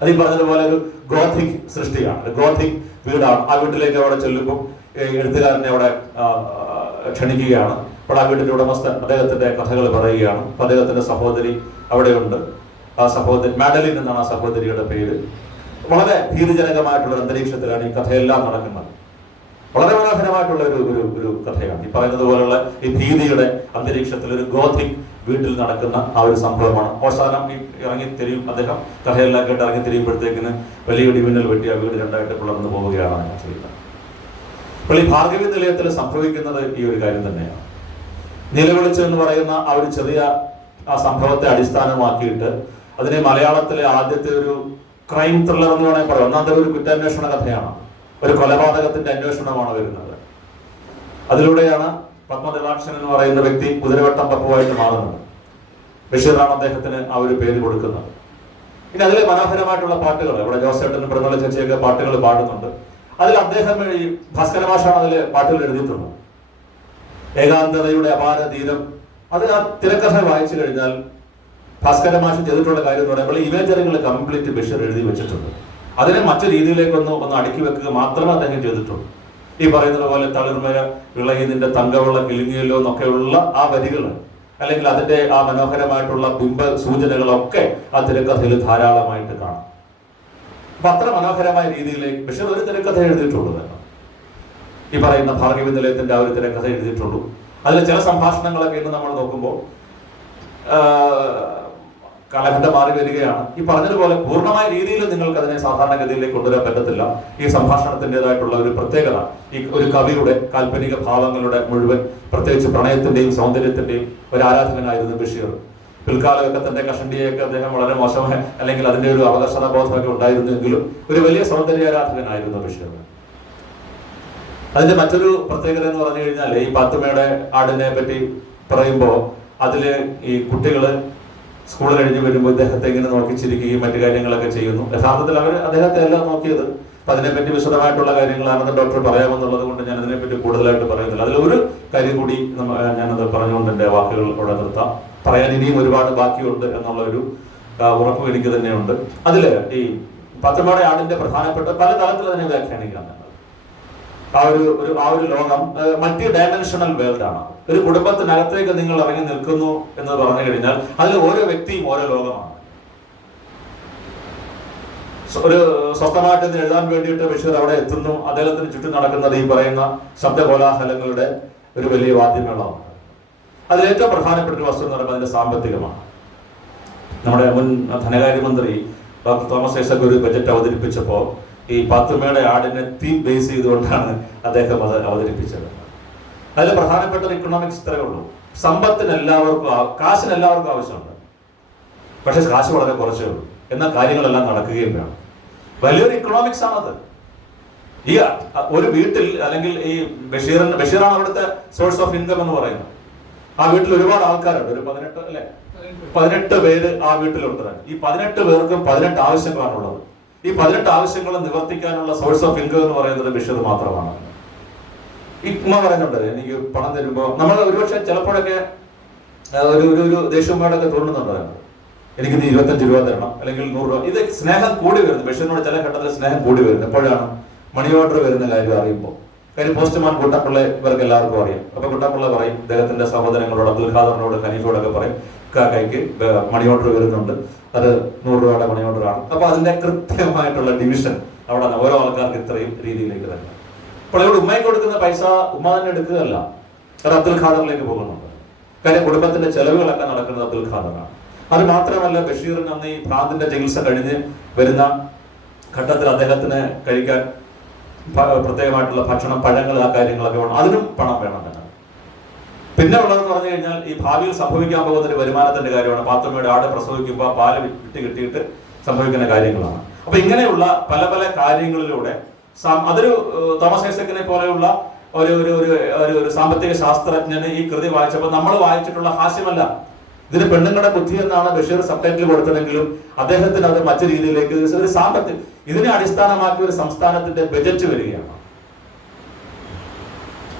അത് ഈ പറഞ്ഞതുപോലെ ഒരു ഗോഥിക് സൃഷ്ടിയാണ്, ഗോഥിക് വീടാണ്. ആ വീട്ടിലേക്ക് അവിടെ ചെല്ലുമ്പോൾ എഴുത്തുകാരനെ അവിടെ ക്ഷണിക്കുകയാണ്. അപ്പോൾ ആ വീട്ടിന്റെ ഉടമസ്ഥൻ അദ്ദേഹത്തിന്റെ കഥകൾ പറയുകയാണ്. അദ്ദേഹത്തിന്റെ സഹോദരി അവിടെയുണ്ട്. ആ സഹോദരി മാഡലിൻ എന്നാണ് ആ സഹോദരിയുടെ പേര്. വളരെ ഭീതിജനകമായിട്ടുള്ള അന്തരീക്ഷത്തിലാണ് ഈ കഥയെല്ലാം നടക്കുന്നത്. വളരെ മനോഹരമായിട്ടുള്ള ഒരു കഥയാണ്. ഈ പറയുന്നത് പോലുള്ള ഈ ഭീതിയുടെ അന്തരീക്ഷത്തിൽ ഒരു ഗോഥിക് വീട്ടിൽ നടക്കുന്ന ആ ഒരു സംഭവമാണ്. അവസാനം ഈ ഇറങ്ങിത്തിരിയും അദ്ദേഹം കഥയെല്ലാം കേട്ട് ഇറങ്ങിത്തിരിയുമ്പോഴത്തേക്കിന് വലിയ ഇടിമിന്നൽ വെട്ടി ആ വീട് രണ്ടായിട്ട് പിളർന്നു പോവുകയാണ് ഞാൻ ചെയ്യുന്നത്. അപ്പോൾ ഈ ഭാർഗവി നിലയത്തിൽ സംഭവിക്കുന്നത് ഈ ഒരു കാര്യം തന്നെയാണ്. നീലവെളിച്ചം എന്ന് പറയുന്ന ആ ഒരു ചെറിയ ആ സംഭവത്തെ അടിസ്ഥാനമാക്കിയിട്ട് അതിനെ മലയാളത്തിലെ ആദ്യത്തെ ഒരു ക്രൈം ത്രില്ലർ എന്ന് വേണമെങ്കിൽ പറയാം. ഒന്നാമത്തെ ഒരു കുറ്റാന്വേഷണ കഥയാണ്, ഒരു കൊലപാതകത്തിന്റെ അന്വേഷണമാണ് വരുന്നത്. അതിലൂടെയാണ് പത്മദളാക്ഷൻ എന്ന് പറയുന്ന വ്യക്തി കുതിരവട്ടം പപ്പുവായിട്ട് മാറുന്നത്. ബഷീറാണ് അദ്ദേഹത്തിന് ആ ഒരു പേര് കൊടുക്കുന്നത്. പിന്നെ അതിലെ മനോഹരമായിട്ടുള്ള പാട്ടുകൾ, ഇവിടെ ജോസേട്ടനും പ്രമോള ചേച്ചിയൊക്കെ പാട്ടുകൾ പാടുന്നുണ്ട്. അതിൽ അദ്ദേഹം ഭാസ്കരമാഷാണ് അതിലെ പാട്ടുകൾ എഴുതിയിട്ടുള്ളത്. ഏകാന്തതയുടെ അപാര തീരം, അത് ആ തിരക്കഥ വായിച്ചു കഴിഞ്ഞാൽ ഭാസ്കരമാഷൻ ചെയ്തിട്ടുള്ള കാര്യം എന്ന് പറയുമ്പോൾ ഇമേജറികൾ കംപ്ലീറ്റ് ബഷീർ എഴുതി വെച്ചിട്ടുണ്ട്. അതിനെ മറ്റു രീതിയിലേക്കൊന്ന് അടുക്കി വെക്കുക മാത്രമേ അദ്ദേഹം ചെയ്തിട്ടുള്ളൂ. ഈ പറയുന്നത് പോലെ തളിർമയ വിളയിതിന്റെ തങ്കവെള്ള കിളിങ്ങിയല്ലോ എന്നൊക്കെയുള്ള ആ വരികൾ, അല്ലെങ്കിൽ അതിന്റെ ആ മനോഹരമായിട്ടുള്ള ബിംബ സൂചനകളൊക്കെ ആ തിരക്കഥയിൽ ധാരാളമായിട്ട് കാണാം. അപ്പൊ അത്ര മനോഹരമായ രീതിയിലേക്ക് ബഷീർ ഒരു തിരക്കഥ എഴുതിയിട്ടുള്ളൂ. ഈ പറയുന്ന ഭാർഗവി നിലയത്തിന്റെ ആ ഒരു തിരക്കഥ എഴുതിയിട്ടുള്ളൂ. അതിലെ ചില സംഭാഷണങ്ങളൊക്കെ ഇന്ന് നമ്മൾ നോക്കുമ്പോൾ കാലഘട്ടം മാറി വരികയാണ്. ഈ പറഞ്ഞതുപോലെ പൂർണ്ണമായ രീതിയിൽ നിങ്ങൾക്ക് അതിനെ സാധാരണഗതിയിലേക്ക് കൊണ്ടുവരാൻ പറ്റത്തില്ല. ഈ സംഭാഷണത്തിൻ്റെതായിട്ടുള്ള ഒരു പ്രത്യേകത, ഈ ഒരു കവിയുടെ കാൽപ്പനിക ഭാവങ്ങളുടെ മുഴുവൻ, പ്രത്യേകിച്ച് പ്രണയത്തിന്റെയും സൗന്ദര്യത്തിന്റെയും ഒരു ആരാധകനായിരുന്നു ബഷീർ. പിൽക്കാലഘട്ടത്തിന്റെ കഷണ്ടിയൊക്കെ അദ്ദേഹം വളരെ മോശമായ, അല്ലെങ്കിൽ അതിന്റെ ഒരു അവകർഷണ ബോധമൊക്കെ ഉണ്ടായിരുന്നെങ്കിലും ഒരു വലിയ സൗന്ദര്യാരാധകനായിരുന്നു ബഷീർ. അതിന്റെ മറ്റൊരു പ്രത്യേകത എന്ന് പറഞ്ഞു കഴിഞ്ഞാൽ, ഈ പാത്തുമ്മയുടെ ആടിനെ പറ്റി പറയുമ്പോൾ അതില് ഈ കുട്ടികള് സ്കൂൾ കഴിഞ്ഞ് വരുമ്പോൾ ഇദ്ദേഹത്തെ ഇങ്ങനെ നോക്കിച്ചിരിക്കുകയും മറ്റു കാര്യങ്ങളൊക്കെ ചെയ്യുന്നു. യഥാർത്ഥത്തിൽ അവർ അദ്ദേഹത്തെ എല്ലാം നോക്കിയത്. അപ്പൊ അതിനെപ്പറ്റി വിശദമായിട്ടുള്ള കാര്യങ്ങളാണെന്ന് ഡോക്ടർ പറയാമെന്നുള്ളത് കൊണ്ട് ഞാൻ അതിനെപ്പറ്റി കൂടുതലായിട്ട് പറയുന്നില്ല. അതിലൊരു കാര്യം കൂടി ഞാനത് പറഞ്ഞുകൊണ്ട് എൻ്റെ വാക്കുകൾ ഇവിടെ നിർത്താം. പറയാൻ ഇനിയും ഒരുപാട് ബാക്കിയുണ്ട് എന്നുള്ള ഒരു ഉറപ്പും എനിക്ക് തന്നെയുണ്ട്. അതില് ഈ പാത്തുമ്മയുടെ ആടിന്റെ പ്രധാനപ്പെട്ട പല തലത്തിൽ അതിനെ വ്യാഖ്യാനിക്കാം. ആ ഒരു ലോകം മൾട്ടി ഡയമെൻഷണൽ വേൾഡ് ആണ്. ഒരു കുടുംബത്തിനകത്തേക്ക് നിങ്ങൾ ഇറങ്ങി നിൽക്കുന്നു എന്ന് പറഞ്ഞു കഴിഞ്ഞാൽ അതിൽ ഓരോ വ്യക്തിയും ഓരോ ലോകമാണ്. ഒരു സ്വസ്ഥമായിട്ട് എഴുതാൻ വേണ്ടിയിട്ട് ബഷീർ അവിടെ എത്തുന്നു. അദ്ദേഹത്തിന് ചുറ്റും നടക്കുന്നത് ഈ പറയുന്ന ശബ്ദകോലാഹലങ്ങളുടെ ഒരു വലിയ വാദ്യമേളമാണ്. അതിലേറ്റവും പ്രധാനപ്പെട്ട ഒരു വസ്തു എന്ന് പറയുമ്പോൾ അതിന്റെ സാമ്പത്തികമാണ്. നമ്മുടെ മുൻ ധനകാര്യമന്ത്രി ഡോക്ടർ തോമസ് ഐസക് ഒരു ബജറ്റ് അവതരിപ്പിച്ചപ്പോൾ ഈ പാത്തുമ്മയുടെ ആടിനെ തീം ബേസ് ചെയ്തുകൊണ്ടാണ് അദ്ദേഹം അത് അവതരിപ്പിച്ചത്. അതിൽ പ്രധാനപ്പെട്ട ഇക്കണോമിക്സ് ഇത്രയേ ഉള്ളൂ. സമ്പത്തിന് എല്ലാവർക്കും, കാശിന് എല്ലാവർക്കും ആവശ്യമുണ്ട്. പക്ഷെ കാശ് വളരെ കുറച്ചേ ഉള്ളൂ. എന്നാൽ കാര്യങ്ങളെല്ലാം നടക്കുകയും വേണം. വലിയൊരു ഇക്കണോമിക്സ് ആണത്. ഈ ഒരു വീട്ടിൽ അല്ലെങ്കിൽ ഈ ബഷീറാണ് അവിടുത്തെ സോഴ്സ് ഓഫ് ഇൻകം എന്ന് പറയുന്നത്. ആ വീട്ടിൽ ഒരുപാട് ആൾക്കാരുണ്ട്. ഒരു 18 പേര് ആ വീട്ടിലുണ്ട്. ഈ 18 പേർക്കും 18 ആവശ്യങ്ങളാണുള്ളത്. ഈ 18 ആവശ്യങ്ങൾ നിവർത്തിക്കാനുള്ള സോഴ്സ് ഓഫ് ഇൻകം എന്ന് പറയുന്നത് ബഷീർ മാത്രമാണ്. ഈ ഉമ്മ പറയുന്നുണ്ട്, എനിക്ക് പണം തരുമ്പോൾ നമ്മൾ ഒരുപക്ഷെ ചിലപ്പോഴൊക്കെ ഒരു ദേഷ്യമ്മയോടൊക്കെ തോന്നുന്നുണ്ട്, എനിക്ക് 25 രൂപ തരണം അല്ലെങ്കിൽ 100 രൂപ. ഇത് സ്നേഹം കൂടി വരുന്നു. ബഷീറിനോട് ചില ഘട്ടത്തിൽ സ്നേഹം കൂടി വരുന്നു. എപ്പോഴാണ്? മണി ഓർഡർ വരുന്ന കാര്യം അറിയുമ്പോൾ. കാര്യം പോസ്റ്റ്മാൻ കുട്ടപ്പിള്ള ഇവർക്ക് എല്ലാവർക്കും അറിയാം. അപ്പൊ കുട്ടപ്പിള്ള പറയും അദ്ദേഹത്തിന്റെ സഹോദരങ്ങളോട്, അബ്ദുൽ ഖാദറിനോട്, ഖനീഫോടൊക്കെ പറയും, കാക്കയ്ക്ക് മണി ഓർഡർ വരുന്നുണ്ട്, അത് 100 രൂപയുടെ മണി ഓർഡർ ആണ്. അപ്പൊ അതിന്റെ കൃത്യമായിട്ടുള്ള ഡിവിഷൻ അവിടെ ഓരോ ആൾക്കാർക്ക് ഇത്രയും രീതിയിലേക്ക് തന്നെ. അപ്പോൾ ഇവിടെ ഉമ്മയ്ക്ക് കൊടുക്കുന്ന പൈസ ഉമ്മ തന്നെ എടുക്കുകയല്ല, അത് അബ്ദുൽ ഖാദറിലേക്ക് പോകുന്നുണ്ട്. കാര്യം കുടുംബത്തിന്റെ ചെലവുകളൊക്കെ നടക്കുന്നത് അബ്ദുൽ ഖാദറാണ്. അത് മാത്രമല്ല, ബഷീറിന് അന്ന് ഈ ഭ്രാന്തിന്റെ ചികിത്സ കഴിഞ്ഞ് വരുന്ന ഘട്ടത്തിൽ അദ്ദേഹത്തിന് കഴിക്കാൻ പ്രത്യേകമായിട്ടുള്ള ഭക്ഷണം, പഴങ്ങൾ, ആ കാര്യങ്ങളൊക്കെ വേണം. അതിനും പണം വേണം തന്നെ. പിന്നെ ഉള്ളതെന്ന് പറഞ്ഞു കഴിഞ്ഞാൽ ഈ ഭാവിയിൽ സംഭവിക്കാൻ പോകുന്ന ഒരു വരുമാനത്തിന്റെ കാര്യമാണ്. പാത്തുമ്മയുടെ ആട് പ്രസവിക്കുമ്പോൾ പാല് വിറ്റ് കിട്ടിയിട്ട് സംഭവിക്കുന്ന കാര്യങ്ങളാണ്. അപ്പൊ ഇങ്ങനെയുള്ള പല പല കാര്യങ്ങളിലൂടെ അതൊരു തോമസ് ഐസക്കിനെ പോലെയുള്ള ഒരു സാമ്പത്തിക ശാസ്ത്രജ്ഞന് ഈ കൃതി വായിച്ചപ്പോൾ നമ്മൾ വായിച്ചിട്ടുള്ള ഹാസ്യമല്ല, ഇതിന് പെണ്ണുങ്ങളുടെ ബുദ്ധി എന്നാണ് ബഷീർ സബ്ടൈറ്റിൽ കൊടുത്തതെങ്കിലും അദ്ദേഹത്തിന് അത് മറ്റു രീതിയിലേക്ക് ഒരു സാമ്പത്തിക ഇതിനെ അടിസ്ഥാനമാക്കി ഒരു സംസ്ഥാനത്തിന്റെ ബജറ്റ് വരികയാണ്.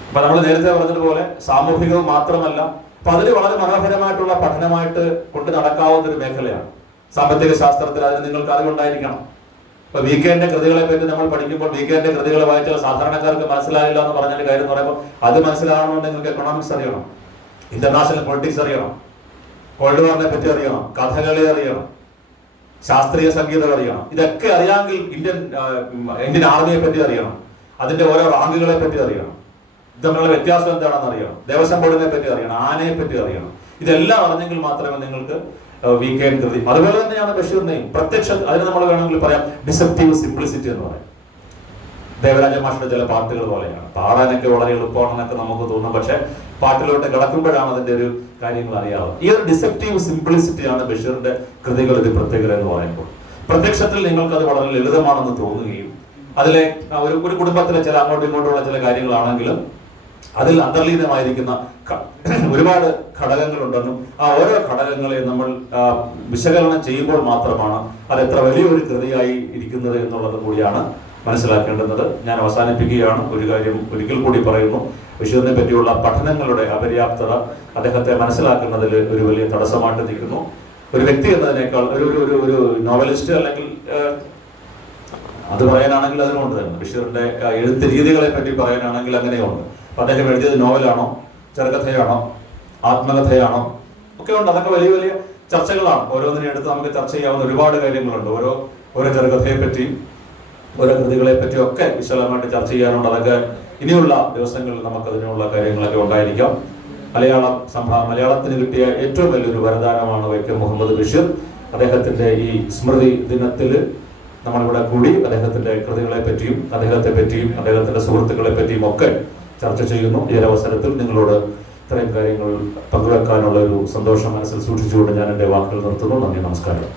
അപ്പൊ നമ്മൾ നേരത്തെ പറഞ്ഞതുപോലെ സാമൂഹികവും മാത്രമല്ല, അപ്പൊ അതിന് വളരെ മനോഹരമായിട്ടുള്ള പഠനമായിട്ട് കൊണ്ട് നടക്കാവുന്ന ഒരു മേഖലയാണ് സാമ്പത്തിക ശാസ്ത്രത്തിൽ. അതിന് നിങ്ങൾക്ക് അറിവുണ്ടായിരിക്കണം. ഇപ്പൊ VK-ന്റെ കൃതികളെ പറ്റി നമ്മൾ പഠിക്കുമ്പോൾ VK-ന്റെ കൃതികൾ വായിച്ചാൽ സാധാരണക്കാർക്ക് മനസ്സിലായില്ല എന്ന് പറഞ്ഞതിന്റെ കാര്യം എന്ന് പറയുമ്പോൾ അത് മനസ്സിലാകണമെങ്കിൽ നിങ്ങൾക്ക് എക്കണോമിക്സ് അറിയണം, ഇന്റർനാഷണൽ പൊളിറ്റിക്സ് അറിയണം, കോൾഡ് വാറിനെ പറ്റി അറിയണം, കഥകളി അറിയണം, ശാസ്ത്രീയ സംഗീതം അറിയണം. ഇതൊക്കെ അറിയാമെങ്കിൽ ഇന്ത്യൻ ആർമിയെ പറ്റി അറിയണം, അതിന്റെ ഓരോ റാങ്കുകളെ പറ്റി അറിയണം, ഇത് തമ്മിലുള്ള വ്യത്യാസം എന്താണെന്ന് അറിയണം, ദേവസ്വം ബോർഡിനെ പറ്റി അറിയണം, ആനയെ പറ്റി അറിയണം. ഇതെല്ലാം അറിഞ്ഞെങ്കിൽ മാത്രമേ നിങ്ങൾക്ക് VK കൃതി. അതുപോലെ തന്നെയാണ് ബഷീറിനെയും പ്രത്യക്ഷ, അതിന് നമ്മൾ വേണമെങ്കിൽ പറയാം ഡിസെപ്റ്റീവ് സിംപ്ലിസിറ്റി എന്ന് പറയും. ദേവരാജ മാഷിന്റെ ചില പാട്ടുകൾ പോലെയാണ്. പാടാനൊക്കെ വളരെ എളുപ്പമാണെന്നൊക്കെ നമുക്ക് തോന്നും, പക്ഷെ പാട്ടിലോട്ട് കിടക്കുമ്പോഴാണ് അതിന്റെ ഒരു കാര്യങ്ങൾ അറിയാവുക. ഈ ഒരു ഡിസെപ്റ്റീവ് സിംപ്ലിസിറ്റിയാണ് ബഷീറിന്റെ കൃതികൾ ഒരു പ്രത്യേകത എന്ന് പറയുമ്പോൾ. പ്രത്യക്ഷത്തിൽ നിങ്ങൾക്ക് അത് വളരെ ലളിതമാണെന്ന് തോന്നുകയും അതിലെ ഒരു കുടുംബത്തിലെ ചില അങ്ങോട്ടും ഇങ്ങോട്ടുള്ള ചില കാര്യങ്ങളാണെങ്കിലും അതിൽ അന്തർലീനമായിരിക്കുന്ന ഒരുപാട് ഘടകങ്ങളുണ്ടെന്നും ആ ഓരോ ഘടകങ്ങളെ നമ്മൾ വിശകലനം ചെയ്യുമ്പോൾ മാത്രമാണ് അത് എത്ര വലിയൊരു കൃതിയായി ഇരിക്കുന്നത് എന്നുള്ളത് കൂടിയാണ് മനസ്സിലാക്കേണ്ടുന്നത്. ഞാൻ അവസാനിപ്പിക്കുകയാണ്. ഒരു കാര്യം ഒരിക്കൽ കൂടി പറയുന്നു, ബഷീറിനെ പറ്റിയുള്ള പഠനങ്ങളുടെ അപര്യാപ്തത അദ്ദേഹത്തെ മനസ്സിലാക്കുന്നതിൽ ഒരു വലിയ തടസ്സമായിട്ട് നിൽക്കുന്നു. ഒരു വ്യക്തി എന്നതിനേക്കാൾ ഒരു നോവലിസ്റ്റ് അല്ലെങ്കിൽ അത് പറയാനാണെങ്കിൽ അതിനുകൊണ്ട് തന്നെ ബഷീറിന്റെ എഴുത്ത് രീതികളെ പറ്റി പറയാനാണെങ്കിൽ അങ്ങനെയുണ്ട്. അദ്ദേഹം എഴുതിയത് നോവലാണോ, ചെറുകഥയാണോ, ആത്മകഥയാണോ ഒക്കെ ഉണ്ട്. അതൊക്കെ വലിയ വലിയ ചർച്ചകളാണ്. ഓരോന്നിനെ എടുത്ത് നമുക്ക് ചർച്ച ചെയ്യാവുന്ന ഒരുപാട് കാര്യങ്ങളുണ്ട്. ഓരോ ചെറുകഥയെ പറ്റിയും ഓരോ കൃതികളെ പറ്റിയും ഒക്കെ വിശാലമായിട്ട് ചർച്ച ചെയ്യാനുണ്ട്. അതൊക്കെ ഇനിയുള്ള ദിവസങ്ങളിൽ നമുക്ക് അതിനുള്ള കാര്യങ്ങളൊക്കെ ഉണ്ടായിരിക്കാം. മലയാളത്തിന് കിട്ടിയ ഏറ്റവും വലിയൊരു വരദാനമാണ് വൈക്കം മുഹമ്മദ് ബഷീർ. അദ്ദേഹത്തിന്റെ ഈ സ്മൃതി ദിനത്തിൽ നമ്മളിവിടെ കൂടി അദ്ദേഹത്തിന്റെ കൃതികളെ പറ്റിയും അദ്ദേഹത്തെ പറ്റിയും അദ്ദേഹത്തിന്റെ സുഹൃത്തുക്കളെ പറ്റിയും ഒക്കെ ചർച്ച ചെയ്യുന്നു. ഈ ഒരു അവസരത്തിൽ നിങ്ങളോട് ഇത്രയും കാര്യങ്ങൾ പങ്കുവെക്കാനുള്ള ഒരു സന്തോഷം മനസ്സിൽ സൂക്ഷിച്ചുകൊണ്ട് ഞാൻ എൻ്റെ വാക്കുകൾ നിർത്തുന്നു. നന്ദി, നമസ്കാരം.